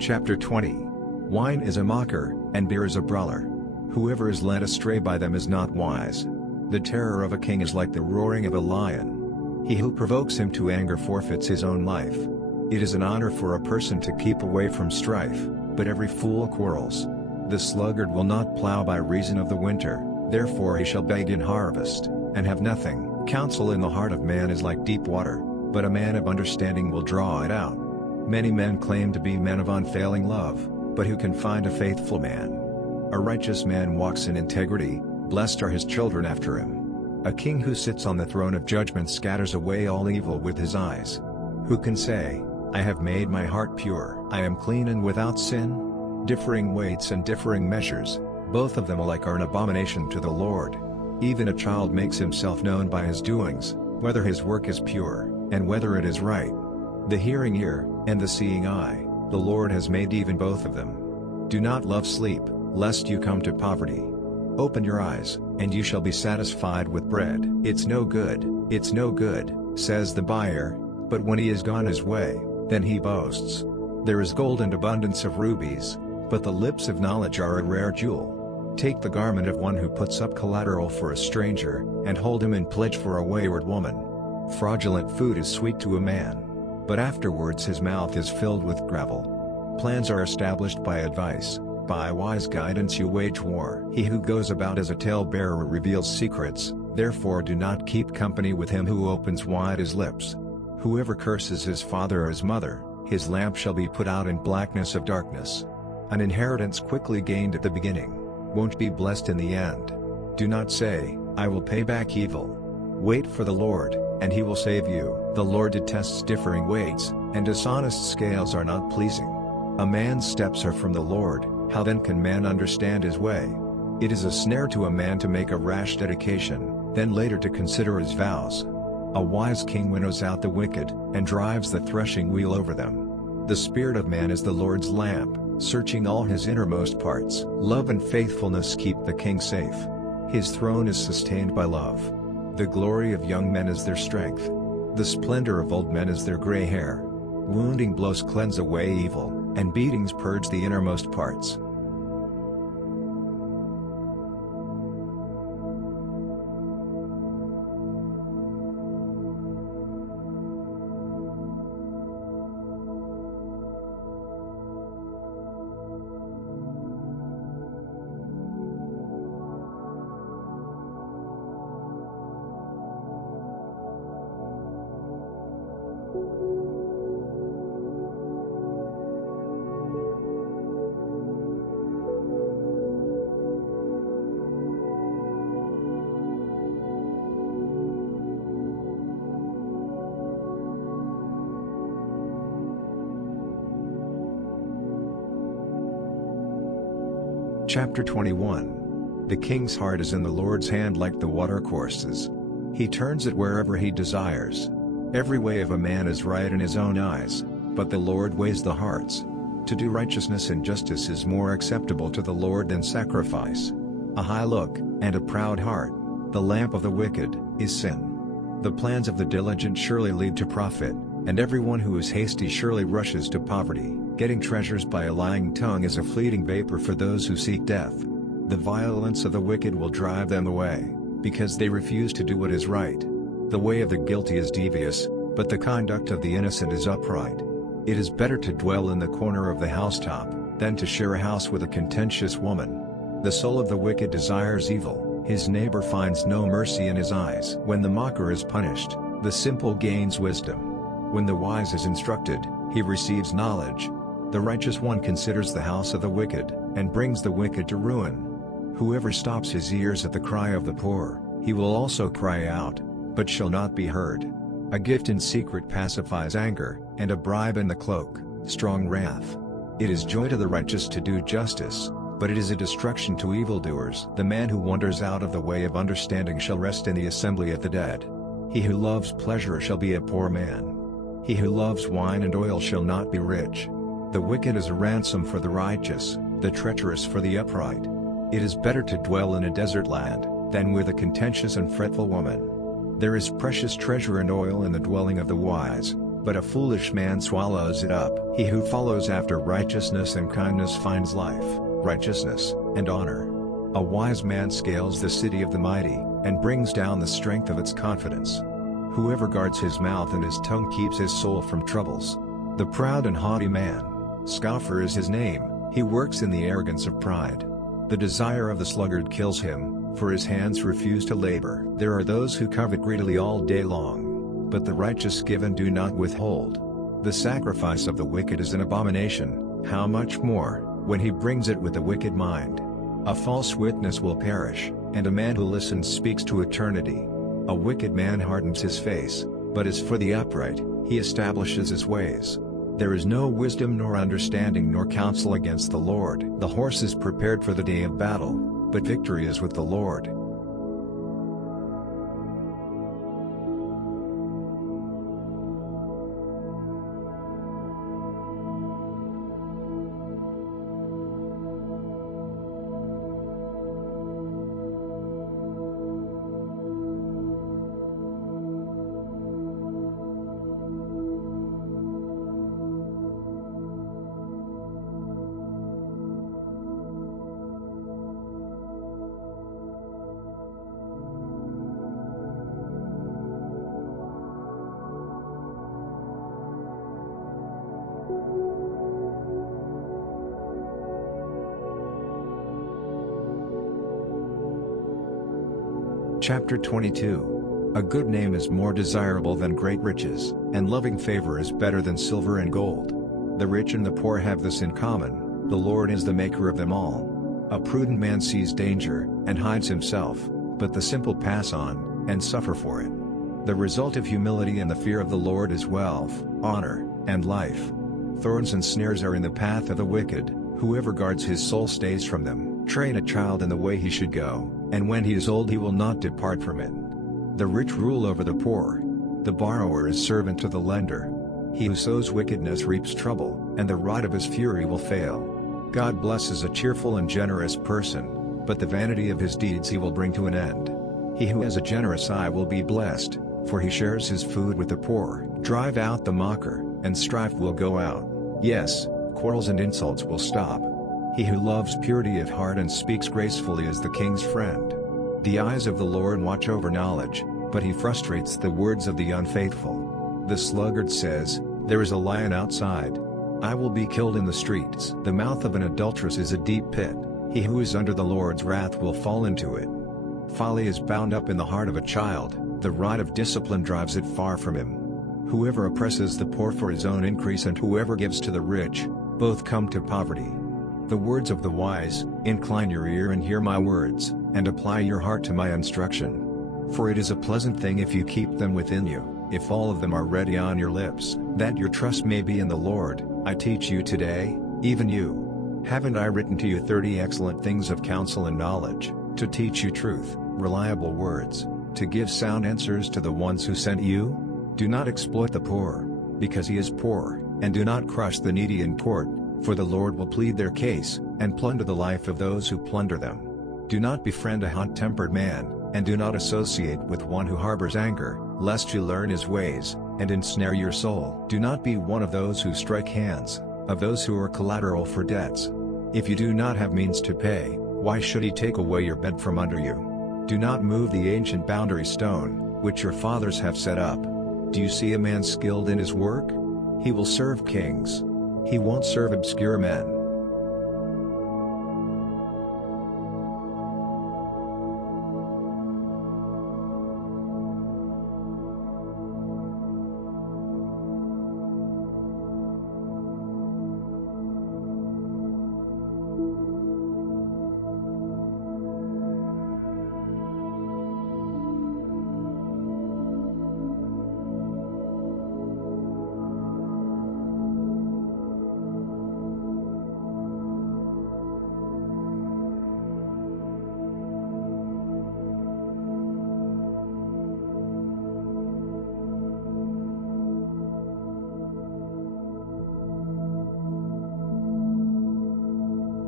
Chapter 20. Wine is a mocker, and beer is a brawler. Whoever is led astray by them is not wise. The terror of a king is like the roaring of a lion. He who provokes him to anger forfeits his own life. It is an honor for a person to keep away from strife, but every fool quarrels. The sluggard will not plow by reason of the winter, therefore he shall beg in harvest, and have nothing. Counsel in the heart of man is like deep water, but a man of understanding will draw it out. Many men claim to be men of unfailing love, but who can find a faithful man? A righteous man walks in integrity, blessed are his children after him. A king who sits on the throne of judgment scatters away all evil with his eyes. Who can say, I have made my heart pure, I am clean and without sin? Differing weights and differing measures, both of them alike are an abomination to the Lord. Even a child makes himself known by his doings, whether his work is pure, and whether it is right. The hearing ear, and the seeing eye, the Lord has made even both of them. Do not love sleep, lest you come to poverty. Open your eyes, and you shall be satisfied with bread. It's no good, says the buyer, but when he has gone his way, then he boasts. There is gold and abundance of rubies, but the lips of knowledge are a rare jewel. Take the garment of one who puts up collateral for a stranger, and hold him in pledge for a wayward woman. Fraudulent food is sweet to a man, but afterwards his mouth is filled with gravel. Plans are established by advice, by wise guidance you wage war. He who goes about as a talebearer reveals secrets, therefore do not keep company with him who opens wide his lips. Whoever curses his father or his mother, his lamp shall be put out in blackness of darkness. An inheritance quickly gained at the beginning won't be blessed in the end. Do not say, I will pay back evil. Wait for the Lord, and he will save you. The Lord detests differing weights, and dishonest scales are not pleasing. A man's steps are from the Lord, how then can man understand his way? It is a snare to a man to make a rash dedication, then later to consider his vows. A wise king winnows out the wicked, and drives the threshing wheel over them. The spirit of man is the Lord's lamp, searching all his innermost parts. Love and faithfulness keep the king safe. His throne is sustained by love. The glory of young men is their strength. The splendor of old men is their gray hair. Wounding blows cleanse away evil, and beatings purge the innermost parts. Chapter 21. The king's heart is in the Lord's hand like the watercourses. He turns it wherever he desires. Every way of a man is right in his own eyes, but the Lord weighs the hearts. To do righteousness and justice is more acceptable to the Lord than sacrifice. A high look, and a proud heart, the lamp of the wicked, is sin. The plans of the diligent surely lead to profit, and everyone who is hasty surely rushes to poverty. Getting treasures by a lying tongue is a fleeting vapor for those who seek death. The violence of the wicked will drive them away, because they refuse to do what is right. The way of the guilty is devious, but the conduct of the innocent is upright. It is better to dwell in the corner of the housetop, than to share a house with a contentious woman. The soul of the wicked desires evil, his neighbor finds no mercy in his eyes. When the mocker is punished, the simple gains wisdom. When the wise is instructed, he receives knowledge. The righteous one considers the house of the wicked, and brings the wicked to ruin. Whoever stops his ears at the cry of the poor, he will also cry out, but shall not be heard. A gift in secret pacifies anger, and a bribe in the cloak, strong wrath. It is joy to the righteous to do justice, but it is a destruction to evildoers. The man who wanders out of the way of understanding shall rest in the assembly of the dead. He who loves pleasure shall be a poor man. He who loves wine and oil shall not be rich. The wicked is a ransom for the righteous, the treacherous for the upright. It is better to dwell in a desert land, than with a contentious and fretful woman. There is precious treasure and oil in the dwelling of the wise, but a foolish man swallows it up. He who follows after righteousness and kindness finds life, righteousness, and honor. A wise man scales the city of the mighty, and brings down the strength of its confidence. Whoever guards his mouth and his tongue keeps his soul from troubles. The proud and haughty man, scoffer is his name, he works in the arrogance of pride. The desire of the sluggard kills him, for his hands refuse to labor. There are those who covet greedily all day long, but the righteous give and do not withhold. The sacrifice of the wicked is an abomination, how much more, when he brings it with a wicked mind. A false witness will perish, and a man who listens speaks to eternity. A wicked man hardens his face, but as for the upright, he establishes his ways. There is no wisdom nor understanding nor counsel against the Lord. The horse is prepared for the day of battle, but victory is with the Lord. Chapter 22. A good name is more desirable than great riches, and loving favor is better than silver and gold. The rich and the poor have this in common: the Lord is the maker of them all. A prudent man sees danger, and hides himself, but the simple pass on, and suffer for it. The result of humility and the fear of the Lord is wealth, honor, and life. Thorns and snares are in the path of the wicked; whoever guards his soul stays from them. Train a child in the way he should go, and when he is old he will not depart from it. The rich rule over the poor. The borrower is servant to the lender. He who sows wickedness reaps trouble, and the rod of his fury will fail. God blesses a cheerful and generous person, but the vanity of his deeds he will bring to an end. He who has a generous eye will be blessed, for he shares his food with the poor. Drive out the mocker, and strife will go out. Yes, quarrels and insults will stop. He who loves purity of heart and speaks gracefully is the king's friend. The eyes of the Lord watch over knowledge, but he frustrates the words of the unfaithful. The sluggard says, "There is a lion outside. I will be killed in the streets." The mouth of an adulteress is a deep pit; he who is under the Lord's wrath will fall into it. Folly is bound up in the heart of a child; the rod of discipline drives it far from him. Whoever oppresses the poor for his own increase and whoever gives to the rich, both come to poverty. The words of the wise: incline your ear and hear my words, and apply your heart to my instruction. For it is a pleasant thing if you keep them within you, if all of them are ready on your lips. That your trust may be in the Lord, I teach you today, even you. Haven't I written to you 30 excellent things of counsel and knowledge, to teach you truth, reliable words, to give sound answers to the ones who sent you? Do not exploit the poor, because he is poor, and do not crush the needy in court, for the Lord will plead their case, and plunder the life of those who plunder them. Do not befriend a hot-tempered man, and do not associate with one who harbors anger, lest you learn his ways, and ensnare your soul. Do not be one of those who strike hands, of those who are collateral for debts. If you do not have means to pay, why should he take away your bed from under you? Do not move the ancient boundary stone, which your fathers have set up. Do you see a man skilled in his work? He will serve kings. He won't serve obscure men.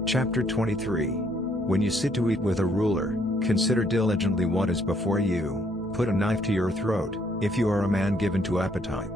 Chapter 23. When you sit to eat with a ruler, consider diligently what is before you. Put a knife to your throat, if you are a man given to appetite.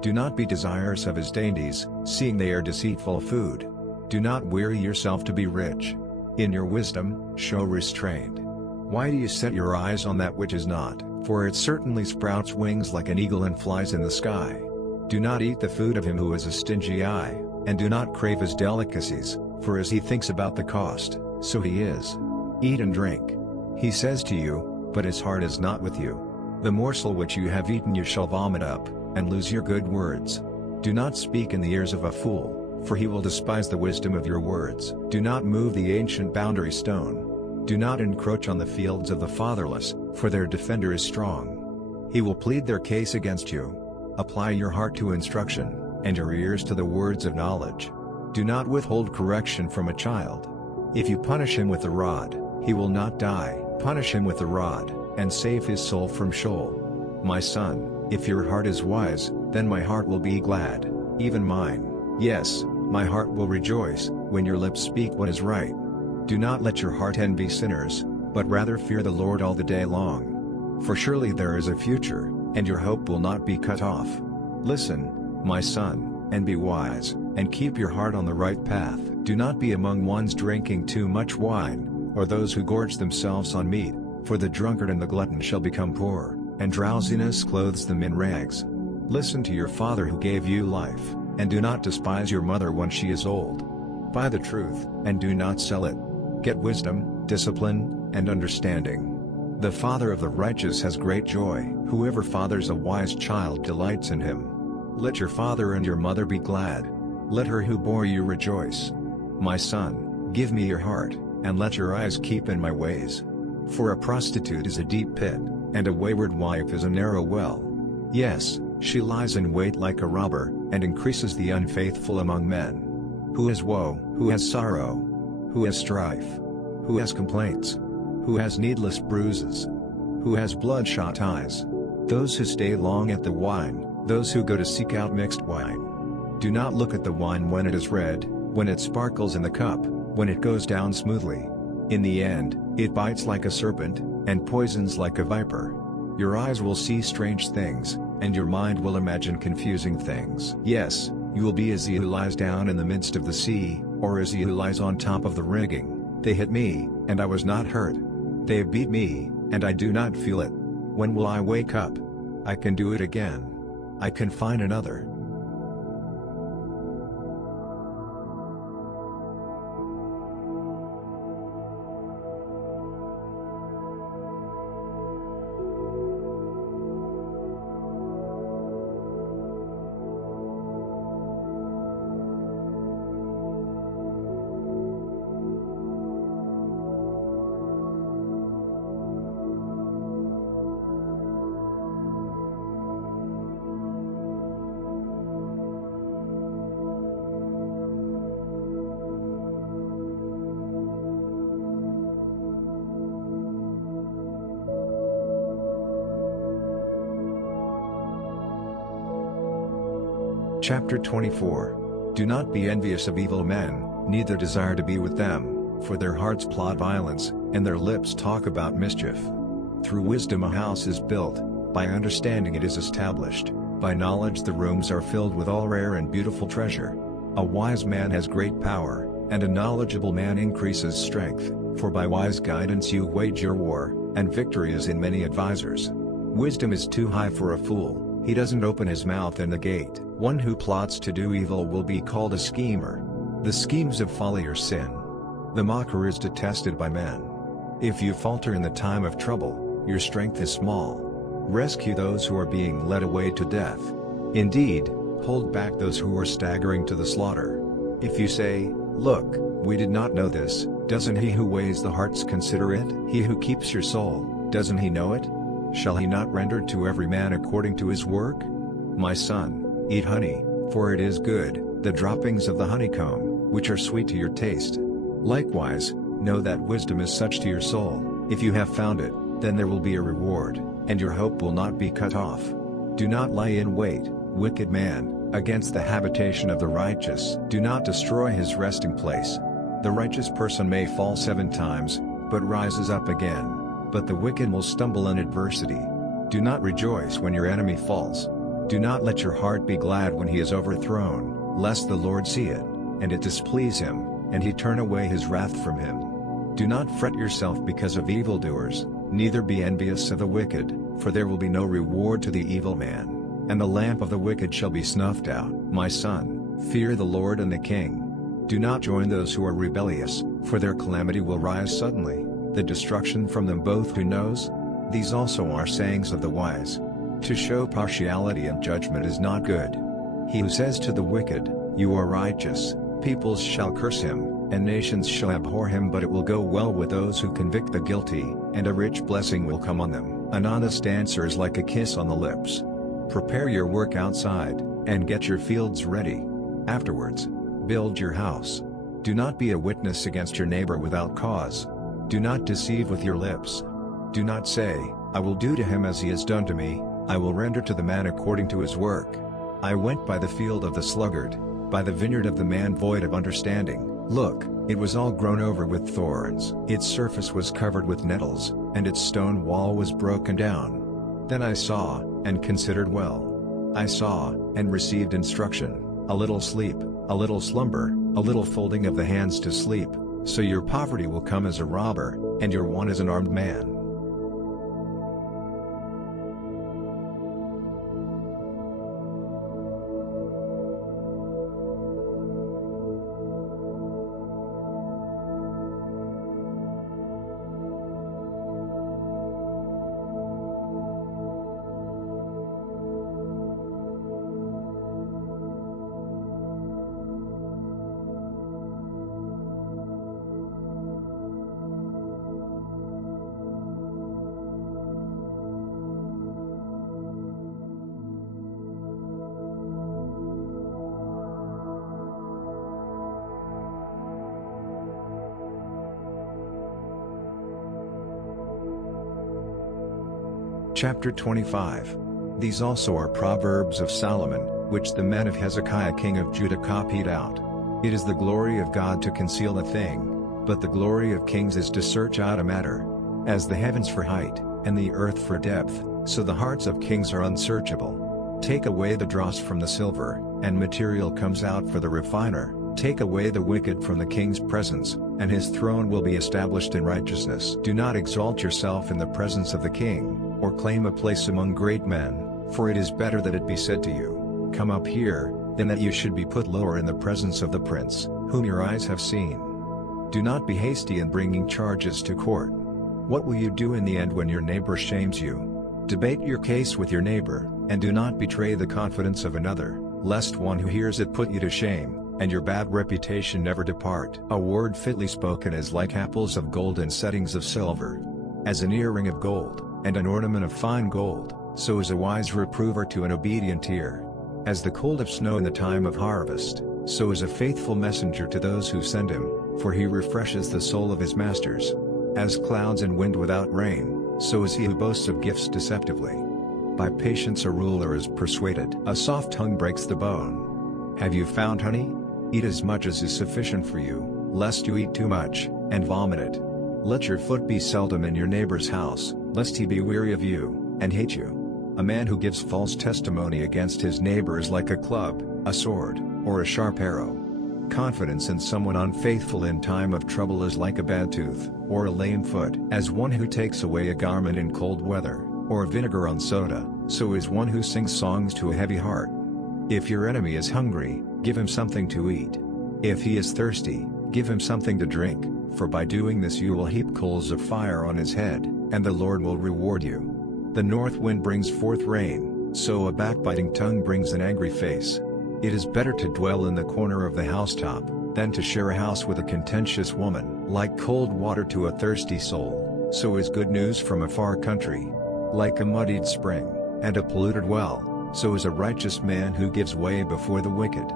Do not be desirous of his dainties, seeing they are deceitful food. Do not weary yourself to be rich. In your wisdom, show restraint. Why do you set your eyes on that which is not? For it certainly sprouts wings like an eagle and flies in the sky. Do not eat the food of him who has a stingy eye, and do not crave his delicacies, for as he thinks about the cost, so he is. Eat and drink. He says to you, but his heart is not with you. The morsel which you have eaten you shall vomit up, and lose your good words. Do not speak in the ears of a fool, for he will despise the wisdom of your words. Do not move the ancient boundary stone. Do not encroach on the fields of the fatherless, for their defender is strong. He will plead their case against you. Apply your heart to instruction, and your ears to the words of knowledge. Do not withhold correction from a child. If you punish him with the rod, he will not die. Punish him with the rod, and save his soul from Sheol. My son, if your heart is wise, then my heart will be glad, even mine. Yes, my heart will rejoice, when your lips speak what is right. Do not let your heart envy sinners, but rather fear the Lord all the day long. For surely there is a future, and your hope will not be cut off. Listen, my son, and be wise, and keep your heart on the right path. Do not be among ones drinking too much wine, or those who gorge themselves on meat, for the drunkard and the glutton shall become poor, and drowsiness clothes them in rags. Listen to your father who gave you life, and do not despise your mother when she is old. Buy the truth, and do not sell it. Get wisdom, discipline, and understanding. The father of the righteous has great joy. Whoever fathers a wise child delights in him. Let your father and your mother be glad. Let her who bore you rejoice. My son, give me your heart, and let your eyes keep in my ways. For a prostitute is a deep pit, and a wayward wife is a narrow well. Yes, she lies in wait like a robber, and increases the unfaithful among men. Who has woe? Who has sorrow? Who has strife? Who has complaints? Who has needless bruises? Who has bloodshot eyes? Those who stay long at the wine, those who go to seek out mixed wine. Do not look at the wine when it is red, when it sparkles in the cup, when it goes down smoothly. In the end, it bites like a serpent, and poisons like a viper. Your eyes will see strange things, and your mind will imagine confusing things. Yes, you will be as he who lies down in the midst of the sea, or as he who lies on top of the rigging. They hit me, and I was not hurt. They beat me, and I do not feel it. When will I wake up? I can do it again. I can find another. Chapter 24. Do not be envious of evil men, neither desire to be with them, for their hearts plot violence, and their lips talk about mischief. Through wisdom a house is built, by understanding it is established, by knowledge the rooms are filled with all rare and beautiful treasure. A wise man has great power, and a knowledgeable man increases strength, for by wise guidance you wage your war, and victory is in many advisers. Wisdom is too high for a fool. He doesn't open his mouth in the gate. One who plots to do evil will be called a schemer. The schemes of folly are sin. The mocker is detested by men. If you falter in the time of trouble, your strength is small. Rescue those who are being led away to death. Indeed, hold back those who are staggering to the slaughter. If you say, "Look, we did not know this," doesn't he who weighs the hearts consider it? He who keeps your soul, doesn't he know it? Shall he not render to every man according to his work? My son, eat honey, for it is good, the droppings of the honeycomb, which are sweet to your taste. Likewise, know that wisdom is such to your soul. If you have found it, then there will be a reward, and your hope will not be cut off. Do not lie in wait, wicked man, against the habitation of the righteous. Do not destroy his resting place. The righteous person may fall 7 times, but rises up again. But the wicked will stumble in adversity. Do not rejoice when your enemy falls. Do not let your heart be glad when he is overthrown, lest the Lord see it, and it displease him, and he turn away his wrath from him. Do not fret yourself because of evildoers, neither be envious of the wicked, for there will be no reward to the evil man, and the lamp of the wicked shall be snuffed out. My son, fear the Lord and the king. Do not join those who are rebellious, for their calamity will rise suddenly. The destruction from them both who knows? These also are sayings of the wise. To show partiality and judgment is not good. He who says to the wicked, "You are righteous," peoples shall curse him, and nations shall abhor him, but it will go well with those who convict the guilty, and a rich blessing will come on them. An honest answer is like a kiss on the lips. Prepare your work outside, and get your fields ready. Afterwards, build your house. Do not be a witness against your neighbor without cause. Do not deceive with your lips. Do not say, "I will do to him as he has done to me, I will render to the man according to his work." I went by the field of the sluggard, by the vineyard of the man void of understanding. Look, it was all grown over with thorns. Its surface was covered with nettles, and its stone wall was broken down. Then I saw, and considered well. I saw, and received instruction, a little sleep, a little slumber, a little folding of the hands to sleep. So your poverty will come as a robber, and your want as an armed man. Chapter 25. These also are Proverbs of Solomon, which the men of Hezekiah king of Judah copied out. It is the glory of God to conceal a thing, but the glory of kings is to search out a matter. As the heavens for height, and the earth for depth, so the hearts of kings are unsearchable. Take away the dross from the silver, and material comes out for the refiner. Take away the wicked from the king's presence, and his throne will be established in righteousness. Do not exalt yourself in the presence of the king, or claim a place among great men, for it is better that it be said to you, "Come up here," than that you should be put lower in the presence of the prince, whom your eyes have seen. Do not be hasty in bringing charges to court. What will you do in the end when your neighbor shames you? Debate your case with your neighbor, and do not betray the confidence of another, lest one who hears it put you to shame, and your bad reputation never depart. A word fitly spoken is like apples of gold and settings of silver. As an earring of gold, and an ornament of fine gold, so is a wise reprover to an obedient ear. As the cold of snow in the time of harvest, so is a faithful messenger to those who send him, for he refreshes the soul of his masters. As clouds and wind without rain, so is he who boasts of gifts deceptively. By patience a ruler is persuaded. A soft tongue breaks the bone. Have you found honey? Eat as much as is sufficient for you, lest you eat too much, and vomit it. Let your foot be seldom in your neighbor's house, lest he be weary of you, and hate you. A man who gives false testimony against his neighbor is like a club, a sword, or a sharp arrow. Confidence in someone unfaithful in time of trouble is like a bad tooth, or a lame foot. As one who takes away a garment in cold weather, or vinegar on soda, so is one who sings songs to a heavy heart. If your enemy is hungry, give him something to eat. If he is thirsty, give him something to drink, for by doing this you will heap coals of fire on his head, and the Lord will reward you. The north wind brings forth rain, so a backbiting tongue brings an angry face. It is better to dwell in the corner of the housetop, than to share a house with a contentious woman. Like cold water to a thirsty soul, so is good news from a far country. Like a muddied spring, and a polluted well, so is a righteous man who gives way before the wicked.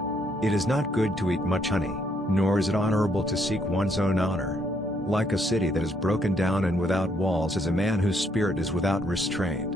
It is not good to eat much honey, nor is it honorable to seek one's own honor. Like a city that is broken down and without walls is a man whose spirit is without restraint.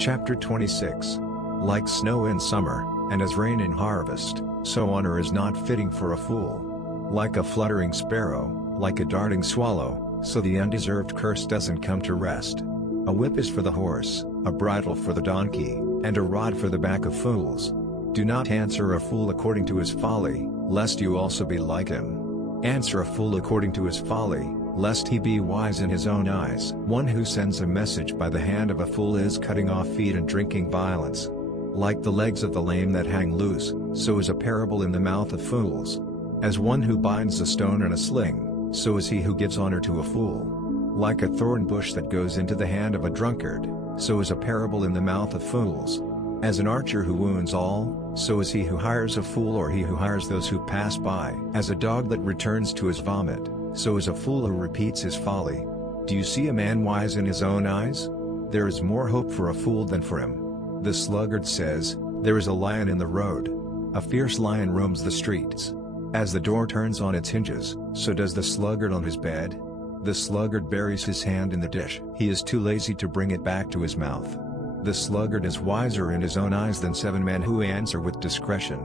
Chapter 26. Like snow in summer, and as rain in harvest, so honor is not fitting for a fool. Like a fluttering sparrow, like a darting swallow, so the undeserved curse doesn't come to rest. A whip is for the horse, a bridle for the donkey, and a rod for the back of fools. Do not answer a fool according to his folly, lest you also be like him. Answer a fool according to his folly, lest he be wise in his own eyes. One who sends a message by the hand of a fool is cutting off feet and drinking violence. Like the legs of the lame that hang loose, so is a parable in the mouth of fools. As one who binds a stone in a sling, so is he who gives honor to a fool. Like a thorn bush that goes into the hand of a drunkard, so is a parable in the mouth of fools. As an archer who wounds all, so is he who hires a fool or he who hires those who pass by. As a dog that returns to his vomit, so is a fool who repeats his folly. Do you see a man wise in his own eyes? There is more hope for a fool than for him. The sluggard says, "There is a lion in the road." A fierce lion roams the streets. As the door turns on its hinges, so does the sluggard on his bed. The sluggard buries his hand in the dish. He is too lazy to bring it back to his mouth. The sluggard is wiser in his own eyes than 7 men who answer with discretion.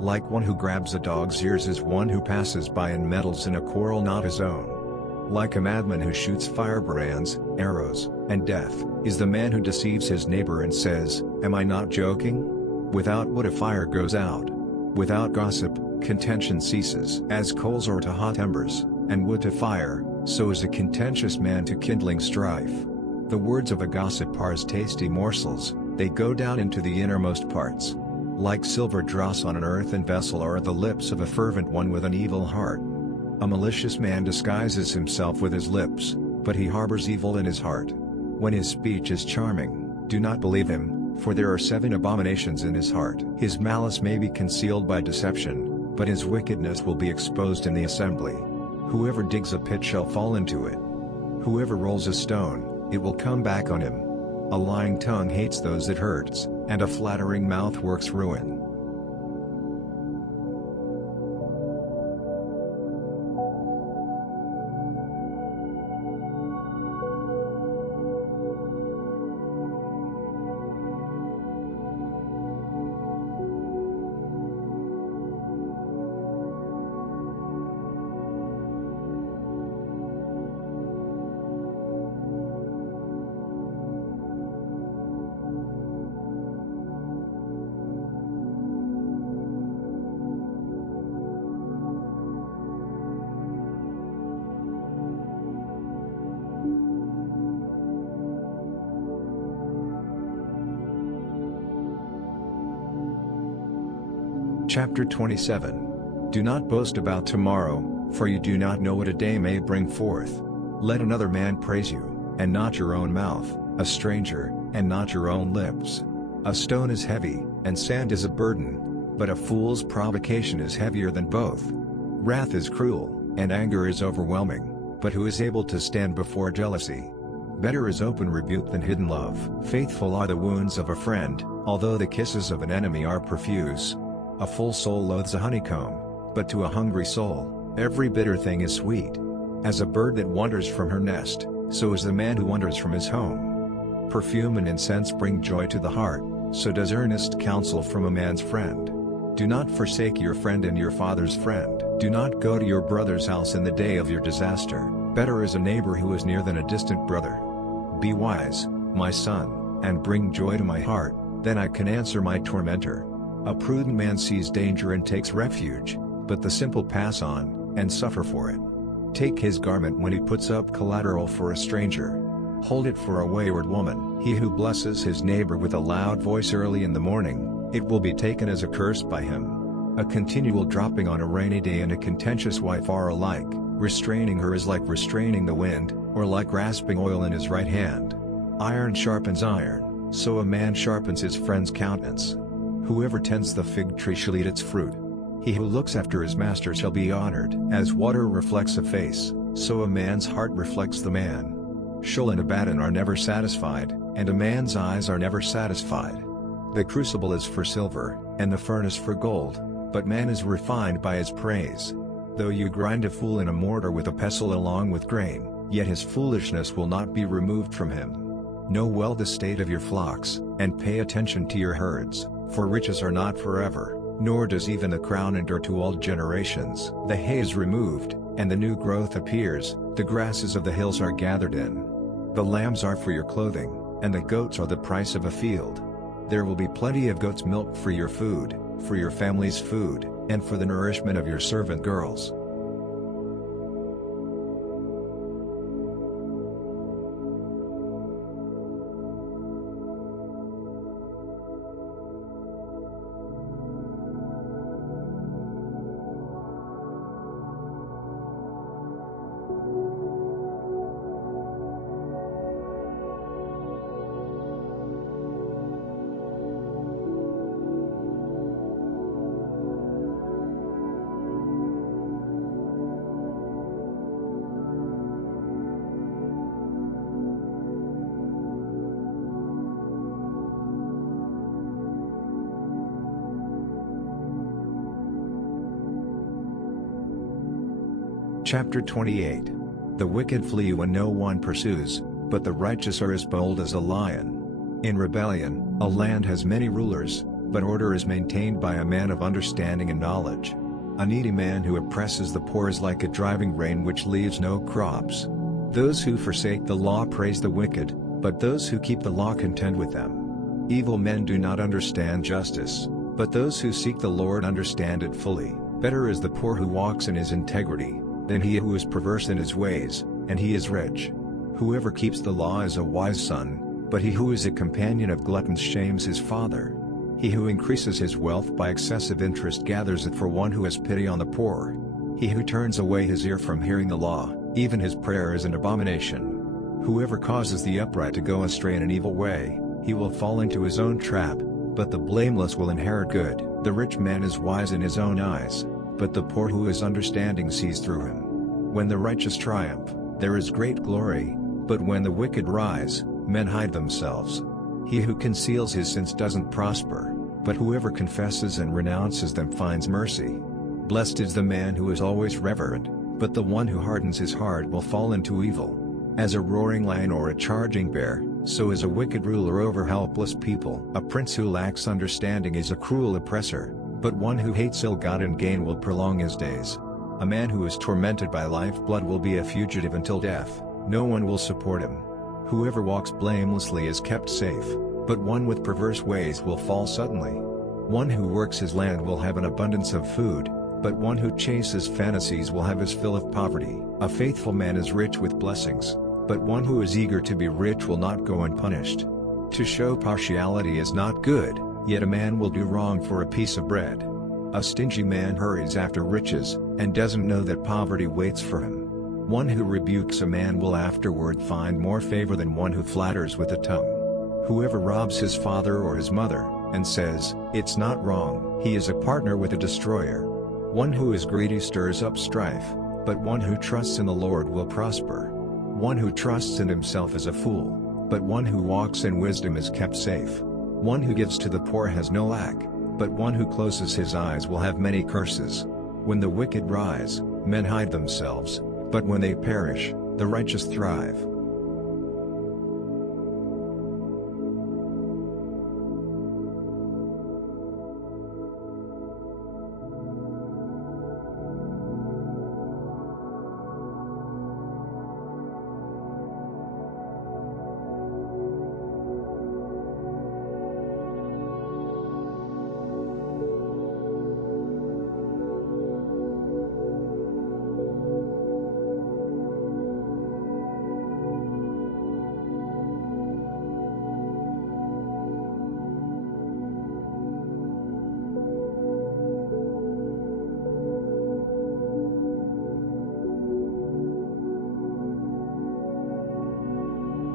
Like one who grabs a dog's ears is one who passes by and meddles in a quarrel not his own. Like a madman who shoots firebrands, arrows, and death, is the man who deceives his neighbor and says, "Am I not joking?" Without wood a fire goes out. Without gossip, contention ceases. As coals are to hot embers, and wood to fire, so is a contentious man to kindling strife. The words of a gossip are as tasty morsels, they go down into the innermost parts. Like silver dross on an earthen vessel are the lips of a fervent one with an evil heart. A malicious man disguises himself with his lips, but he harbors evil in his heart. When his speech is charming, do not believe him, for there are 7 abominations in his heart. His malice may be concealed by deception, but his wickedness will be exposed in the assembly. Whoever digs a pit shall fall into it. Whoever rolls a stone, it will come back on him. A lying tongue hates those it hurts, and a flattering mouth works ruin. Chapter 27. Do not boast about tomorrow, for you do not know what a day may bring forth. Let another man praise you, and not your own mouth, a stranger, and not your own lips. A stone is heavy, and sand is a burden, but a fool's provocation is heavier than both. Wrath is cruel, and anger is overwhelming, but who is able to stand before jealousy? Better is open rebuke than hidden love. Faithful are the wounds of a friend, although the kisses of an enemy are profuse. A full soul loathes a honeycomb, but to a hungry soul, every bitter thing is sweet. As a bird that wanders from her nest, so is the man who wanders from his home. Perfume and incense bring joy to the heart, so does earnest counsel from a man's friend. Do not forsake your friend and your father's friend. Do not go to your brother's house in the day of your disaster. Better is a neighbor who is near than a distant brother. Be wise, my son, and bring joy to my heart, then I can answer my tormentor. A prudent man sees danger and takes refuge, but the simple pass on, and suffer for it. Take his garment when he puts up collateral for a stranger. Hold it for a wayward woman. He who blesses his neighbor with a loud voice early in the morning, it will be taken as a curse by him. A continual dropping on a rainy day and a contentious wife are alike. Restraining her is like restraining the wind, or like grasping oil in his right hand. Iron sharpens iron, so a man sharpens his friend's countenance. Whoever tends the fig tree shall eat its fruit. He who looks after his master shall be honored. As water reflects a face, so a man's heart reflects the man. Sheol and Abaddon are never satisfied, and a man's eyes are never satisfied. The crucible is for silver, and the furnace for gold, but man is refined by his praise. Though you grind a fool in a mortar with a pestle along with grain, yet his foolishness will not be removed from him. Know well the state of your flocks, and pay attention to your herds. For riches are not forever, nor does even the crown endure to all generations. The hay is removed, and the new growth appears, the grasses of the hills are gathered in. The lambs are for your clothing, and the goats are the price of a field. There will be plenty of goat's milk for your food, for your family's food, and for the nourishment of your servant girls. Chapter 28. The wicked flee when no one pursues, but the righteous are as bold as a lion. In rebellion, a land has many rulers, but order is maintained by a man of understanding and knowledge. A needy man who oppresses the poor is like a driving rain which leaves no crops. Those who forsake the law praise the wicked, but those who keep the law contend with them. Evil men do not understand justice, but those who seek the Lord understand it fully. Better is the poor who walks in his integrity, than he who is perverse in his ways, and he is rich. Whoever keeps the law is a wise son, but he who is a companion of gluttons shames his father. He who increases his wealth by excessive interest gathers it for one who has pity on the poor. He who turns away his ear from hearing the law, even his prayer is an abomination. Whoever causes the upright to go astray in an evil way, he will fall into his own trap, but the blameless will inherit good. The rich man is wise in his own eyes, but the poor who is understanding sees through him. When the righteous triumph, there is great glory, but when the wicked rise, men hide themselves. He who conceals his sins doesn't prosper, but whoever confesses and renounces them finds mercy. Blessed is the man who is always reverent, but the one who hardens his heart will fall into evil. As a roaring lion or a charging bear, so is a wicked ruler over helpless people. A prince who lacks understanding is a cruel oppressor, but one who hates ill-gotten gain will prolong his days. A man who is tormented by lifeblood will be a fugitive until death, no one will support him. Whoever walks blamelessly is kept safe, but one with perverse ways will fall suddenly. One who works his land will have an abundance of food, but one who chases fantasies will have his fill of poverty. A faithful man is rich with blessings, but one who is eager to be rich will not go unpunished. To show partiality is not good, yet a man will do wrong for a piece of bread. A stingy man hurries after riches, and doesn't know that poverty waits for him. One who rebukes a man will afterward find more favor than one who flatters with the tongue. Whoever robs his father or his mother, and says, "It's not wrong," he is a partner with a destroyer. One who is greedy stirs up strife, but one who trusts in the Lord will prosper. One who trusts in himself is a fool, but one who walks in wisdom is kept safe. One who gives to the poor has no lack, but one who closes his eyes will have many curses. When the wicked rise, men hide themselves, but when they perish, the righteous thrive.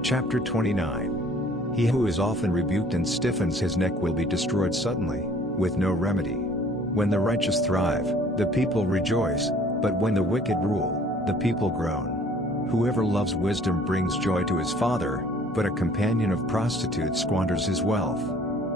Chapter 29. He who is often rebuked and stiffens his neck will be destroyed suddenly, with no remedy. When the righteous thrive, the people rejoice, but when the wicked rule, the people groan. Whoever loves wisdom brings joy to his father, but a companion of prostitutes squanders his wealth.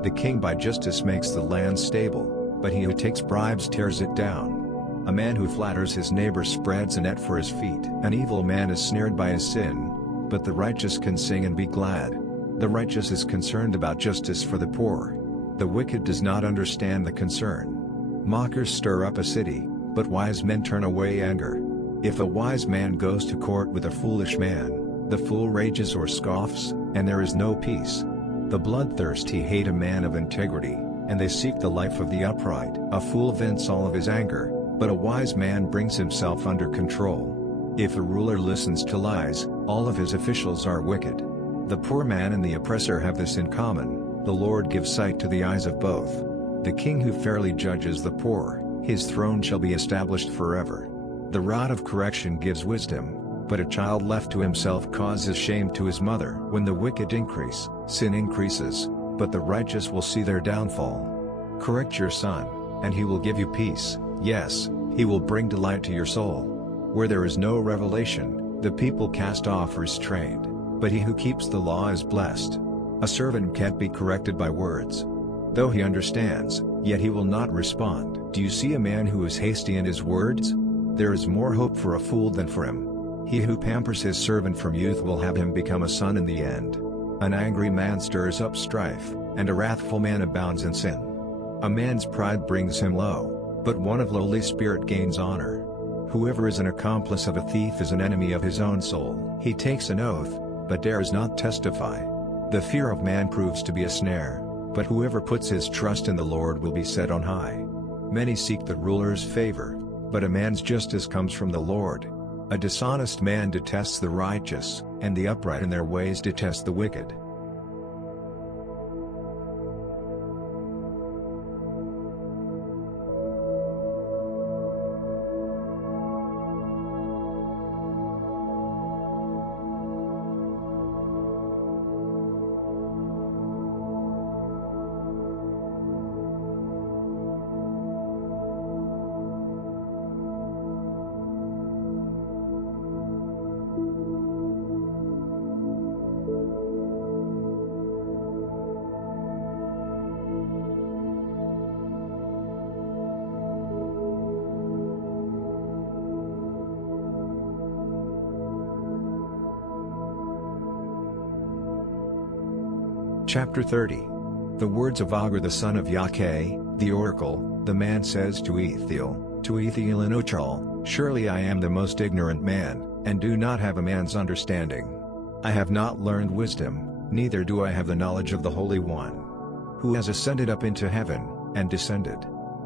The king by justice makes the land stable, but he who takes bribes tears it down. A man who flatters his neighbor spreads a net for his feet. An evil man is snared by his sin, but the righteous can sing and be glad. The righteous is concerned about justice for the poor. The wicked does not understand the concern. Mockers stir up a city, but wise men turn away anger. If a wise man goes to court with a foolish man, the fool rages or scoffs, and there is no peace. The bloodthirsty hate a man of integrity, and they seek the life of the upright. A fool vents all of his anger, but a wise man brings himself under control. If a ruler listens to lies, all of his officials are wicked. The poor man and the oppressor have this in common: the Lord gives sight to the eyes of both. The king who fairly judges the poor, his throne shall be established forever. The rod of correction gives wisdom, but a child left to himself causes shame to his mother. When the wicked increase, sin increases, but the righteous will see their downfall. Correct your son, and he will give you peace, yes, he will bring delight to your soul. Where there is no revelation, the people cast off restraint, but he who keeps the law is blessed. A servant can't be corrected by words. Though he understands, yet he will not respond. Do you see a man who is hasty in his words? There is more hope for a fool than for him. He who pampers his servant from youth will have him become a son in the end. An angry man stirs up strife, and a wrathful man abounds in sin. A man's pride brings him low, but one of lowly spirit gains honor. Whoever is an accomplice of a thief is an enemy of his own soul. He takes an oath, but dares not testify. The fear of man proves to be a snare, but whoever puts his trust in the Lord will be set on high. Many seek the ruler's favor, but a man's justice comes from the Lord. A dishonest man detests the righteous, and the upright in their ways detest the wicked. Chapter 30. The words of Agur the son of Yakeh, the oracle. The man says to Ethiel in Ochal, surely I am the most ignorant man, and do not have a man's understanding. I have not learned wisdom, neither do I have the knowledge of the Holy One. Who has ascended up into heaven, and descended?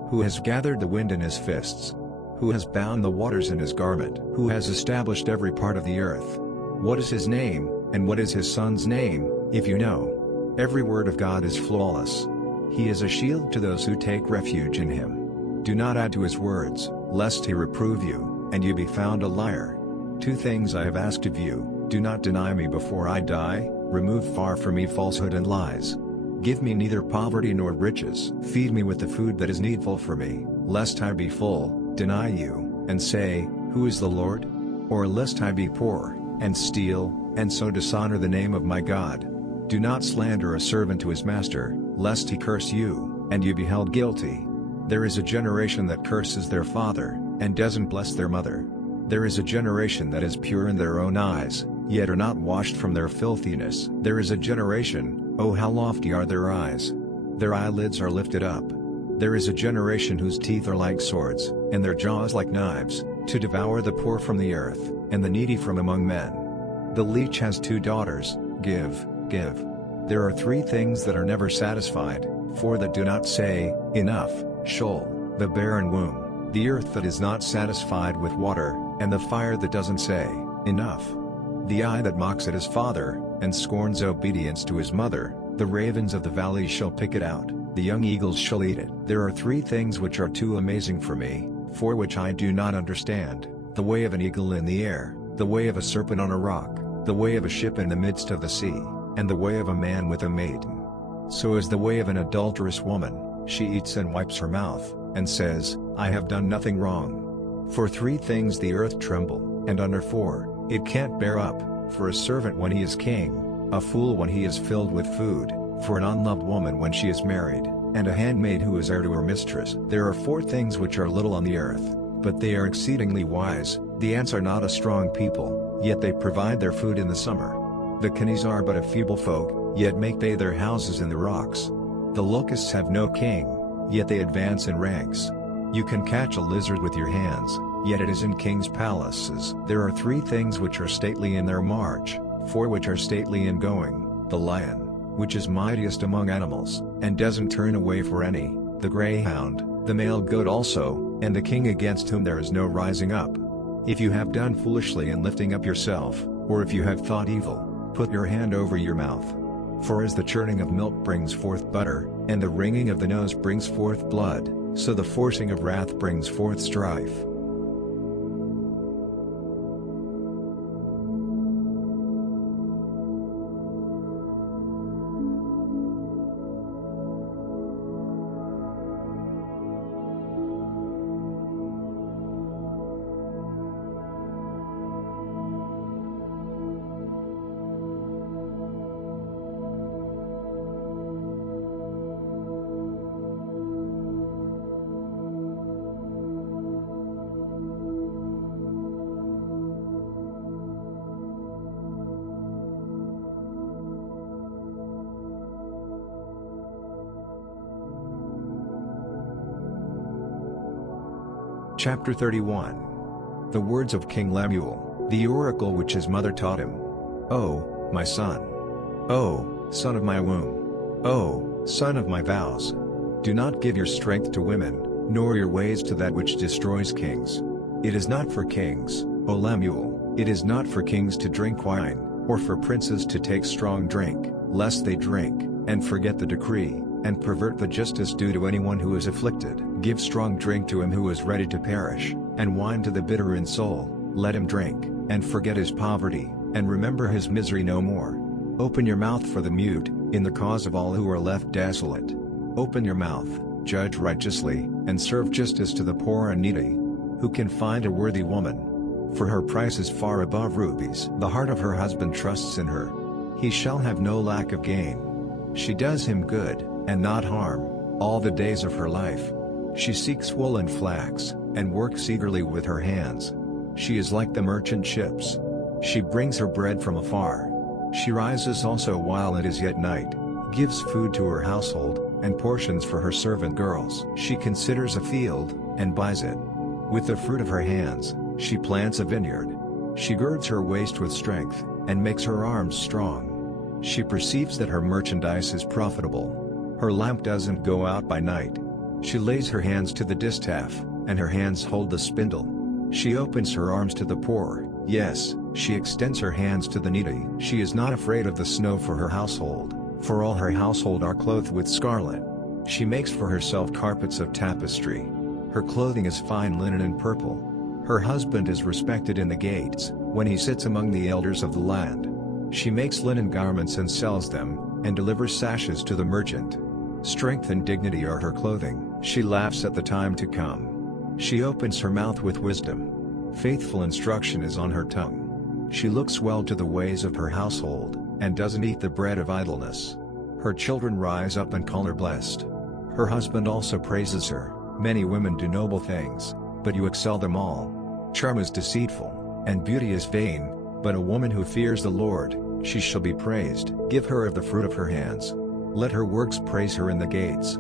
Who has gathered the wind in his fists? Who has bound the waters in his garment? Who has established every part of the earth? What is his name, and what is his son's name, if you know? Every word of God is flawless. He is a shield to those who take refuge in him. Do not add to his words, lest he reprove you, and you be found a liar. 2 things I have asked of you, do not deny me before I die, remove far from me falsehood and lies. Give me neither poverty nor riches. Feed me with the food that is needful for me, lest I be full, deny you, and say, who is the Lord? Or lest I be poor, and steal, and so dishonor the name of my God. Do not slander a servant to his master, lest he curse you, and you be held guilty. There is a generation that curses their father, and doesn't bless their mother. There is a generation that is pure in their own eyes, yet are not washed from their filthiness. There is a generation, oh how lofty are their eyes! Their eyelids are lifted up. There is a generation whose teeth are like swords, and their jaws like knives, to devour the poor from the earth, and the needy from among men. The leech has 2 daughters, give. There are 3 things that are never satisfied, 4 that do not say, enough, Sheol, the barren womb, the earth that is not satisfied with water, and the fire that doesn't say, enough. The eye that mocks at his father, and scorns obedience to his mother, the ravens of the valley shall pick it out, the young eagles shall eat it. There are 3 things which are too amazing for me, 4 which I do not understand, the way of an eagle in the air, the way of a serpent on a rock, the way of a ship in the midst of the sea, and the way of a man with a maiden. So is the way of an adulterous woman, she eats and wipes her mouth, and says, I have done nothing wrong. For 3 things the earth tremble, and under 4, it can't bear up, for a servant when he is king, a fool when he is filled with food, for an unloved woman when she is married, and a handmaid who is heir to her mistress. There are 4 things which are little on the earth, but they are exceedingly wise. The ants are not a strong people, yet they provide their food in the summer. The canies are but a feeble folk, yet make they their houses in the rocks. The locusts have no king, yet they advance in ranks. You can catch a lizard with your hands, yet it is in kings' palaces. There are 3 things which are stately in their march, 4 which are stately in going, the lion, which is mightiest among animals, and doesn't turn away for any, the greyhound, the male goat also, and the king against whom there is no rising up. If you have done foolishly in lifting up yourself, or if you have thought evil, put your hand over your mouth. For as the churning of milk brings forth butter, and the wringing of the nose brings forth blood, so the forcing of wrath brings forth strife. Chapter 31. The words of King Lemuel, the oracle which his mother taught him. O, my son! O, son of my womb! O, son of my vows! Do not give your strength to women, nor your ways to that which destroys kings. It is not for kings, O Lemuel, it is not for kings to drink wine, or for princes to take strong drink, lest they drink, and forget the decree, and pervert the justice due to anyone who is afflicted. Give strong drink to him who is ready to perish, and wine to the bitter in soul. Let him drink, and forget his poverty, and remember his misery no more. Open your mouth for the mute, in the cause of all who are left desolate. Open your mouth, judge righteously, and serve justice to the poor and needy. Who can find a worthy woman? For her price is far above rubies. The heart of her husband trusts in her. He shall have no lack of gain. She does him good, and not harm, all the days of her life. She seeks wool and flax, and works eagerly with her hands. She is like the merchant ships. She brings her bread from afar. She rises also while it is yet night, gives food to her household, and portions for her servant girls. She considers a field, and buys it. With the fruit of her hands, she plants a vineyard. She girds her waist with strength, and makes her arms strong. She perceives that her merchandise is profitable. Her lamp doesn't go out by night. She lays her hands to the distaff, and her hands hold the spindle. She opens her arms to the poor, yes, she extends her hands to the needy. She is not afraid of the snow for her household, for all her household are clothed with scarlet. She makes for herself carpets of tapestry. Her clothing is fine linen and purple. Her husband is respected in the gates, when he sits among the elders of the land. She makes linen garments and sells them, and delivers sashes to the merchant. Strength and dignity are her clothing. She laughs at the time to come. She opens her mouth with wisdom. Faithful instruction is on her tongue. She looks well to the ways of her household, and doesn't eat the bread of idleness. Her children rise up and call her blessed. Her husband also praises her. Many women do noble things, but you excel them all. Charm is deceitful, and beauty is vain, but a woman who fears the Lord, she shall be praised. Give her of the fruit of her hands. Let her works praise her in the gates.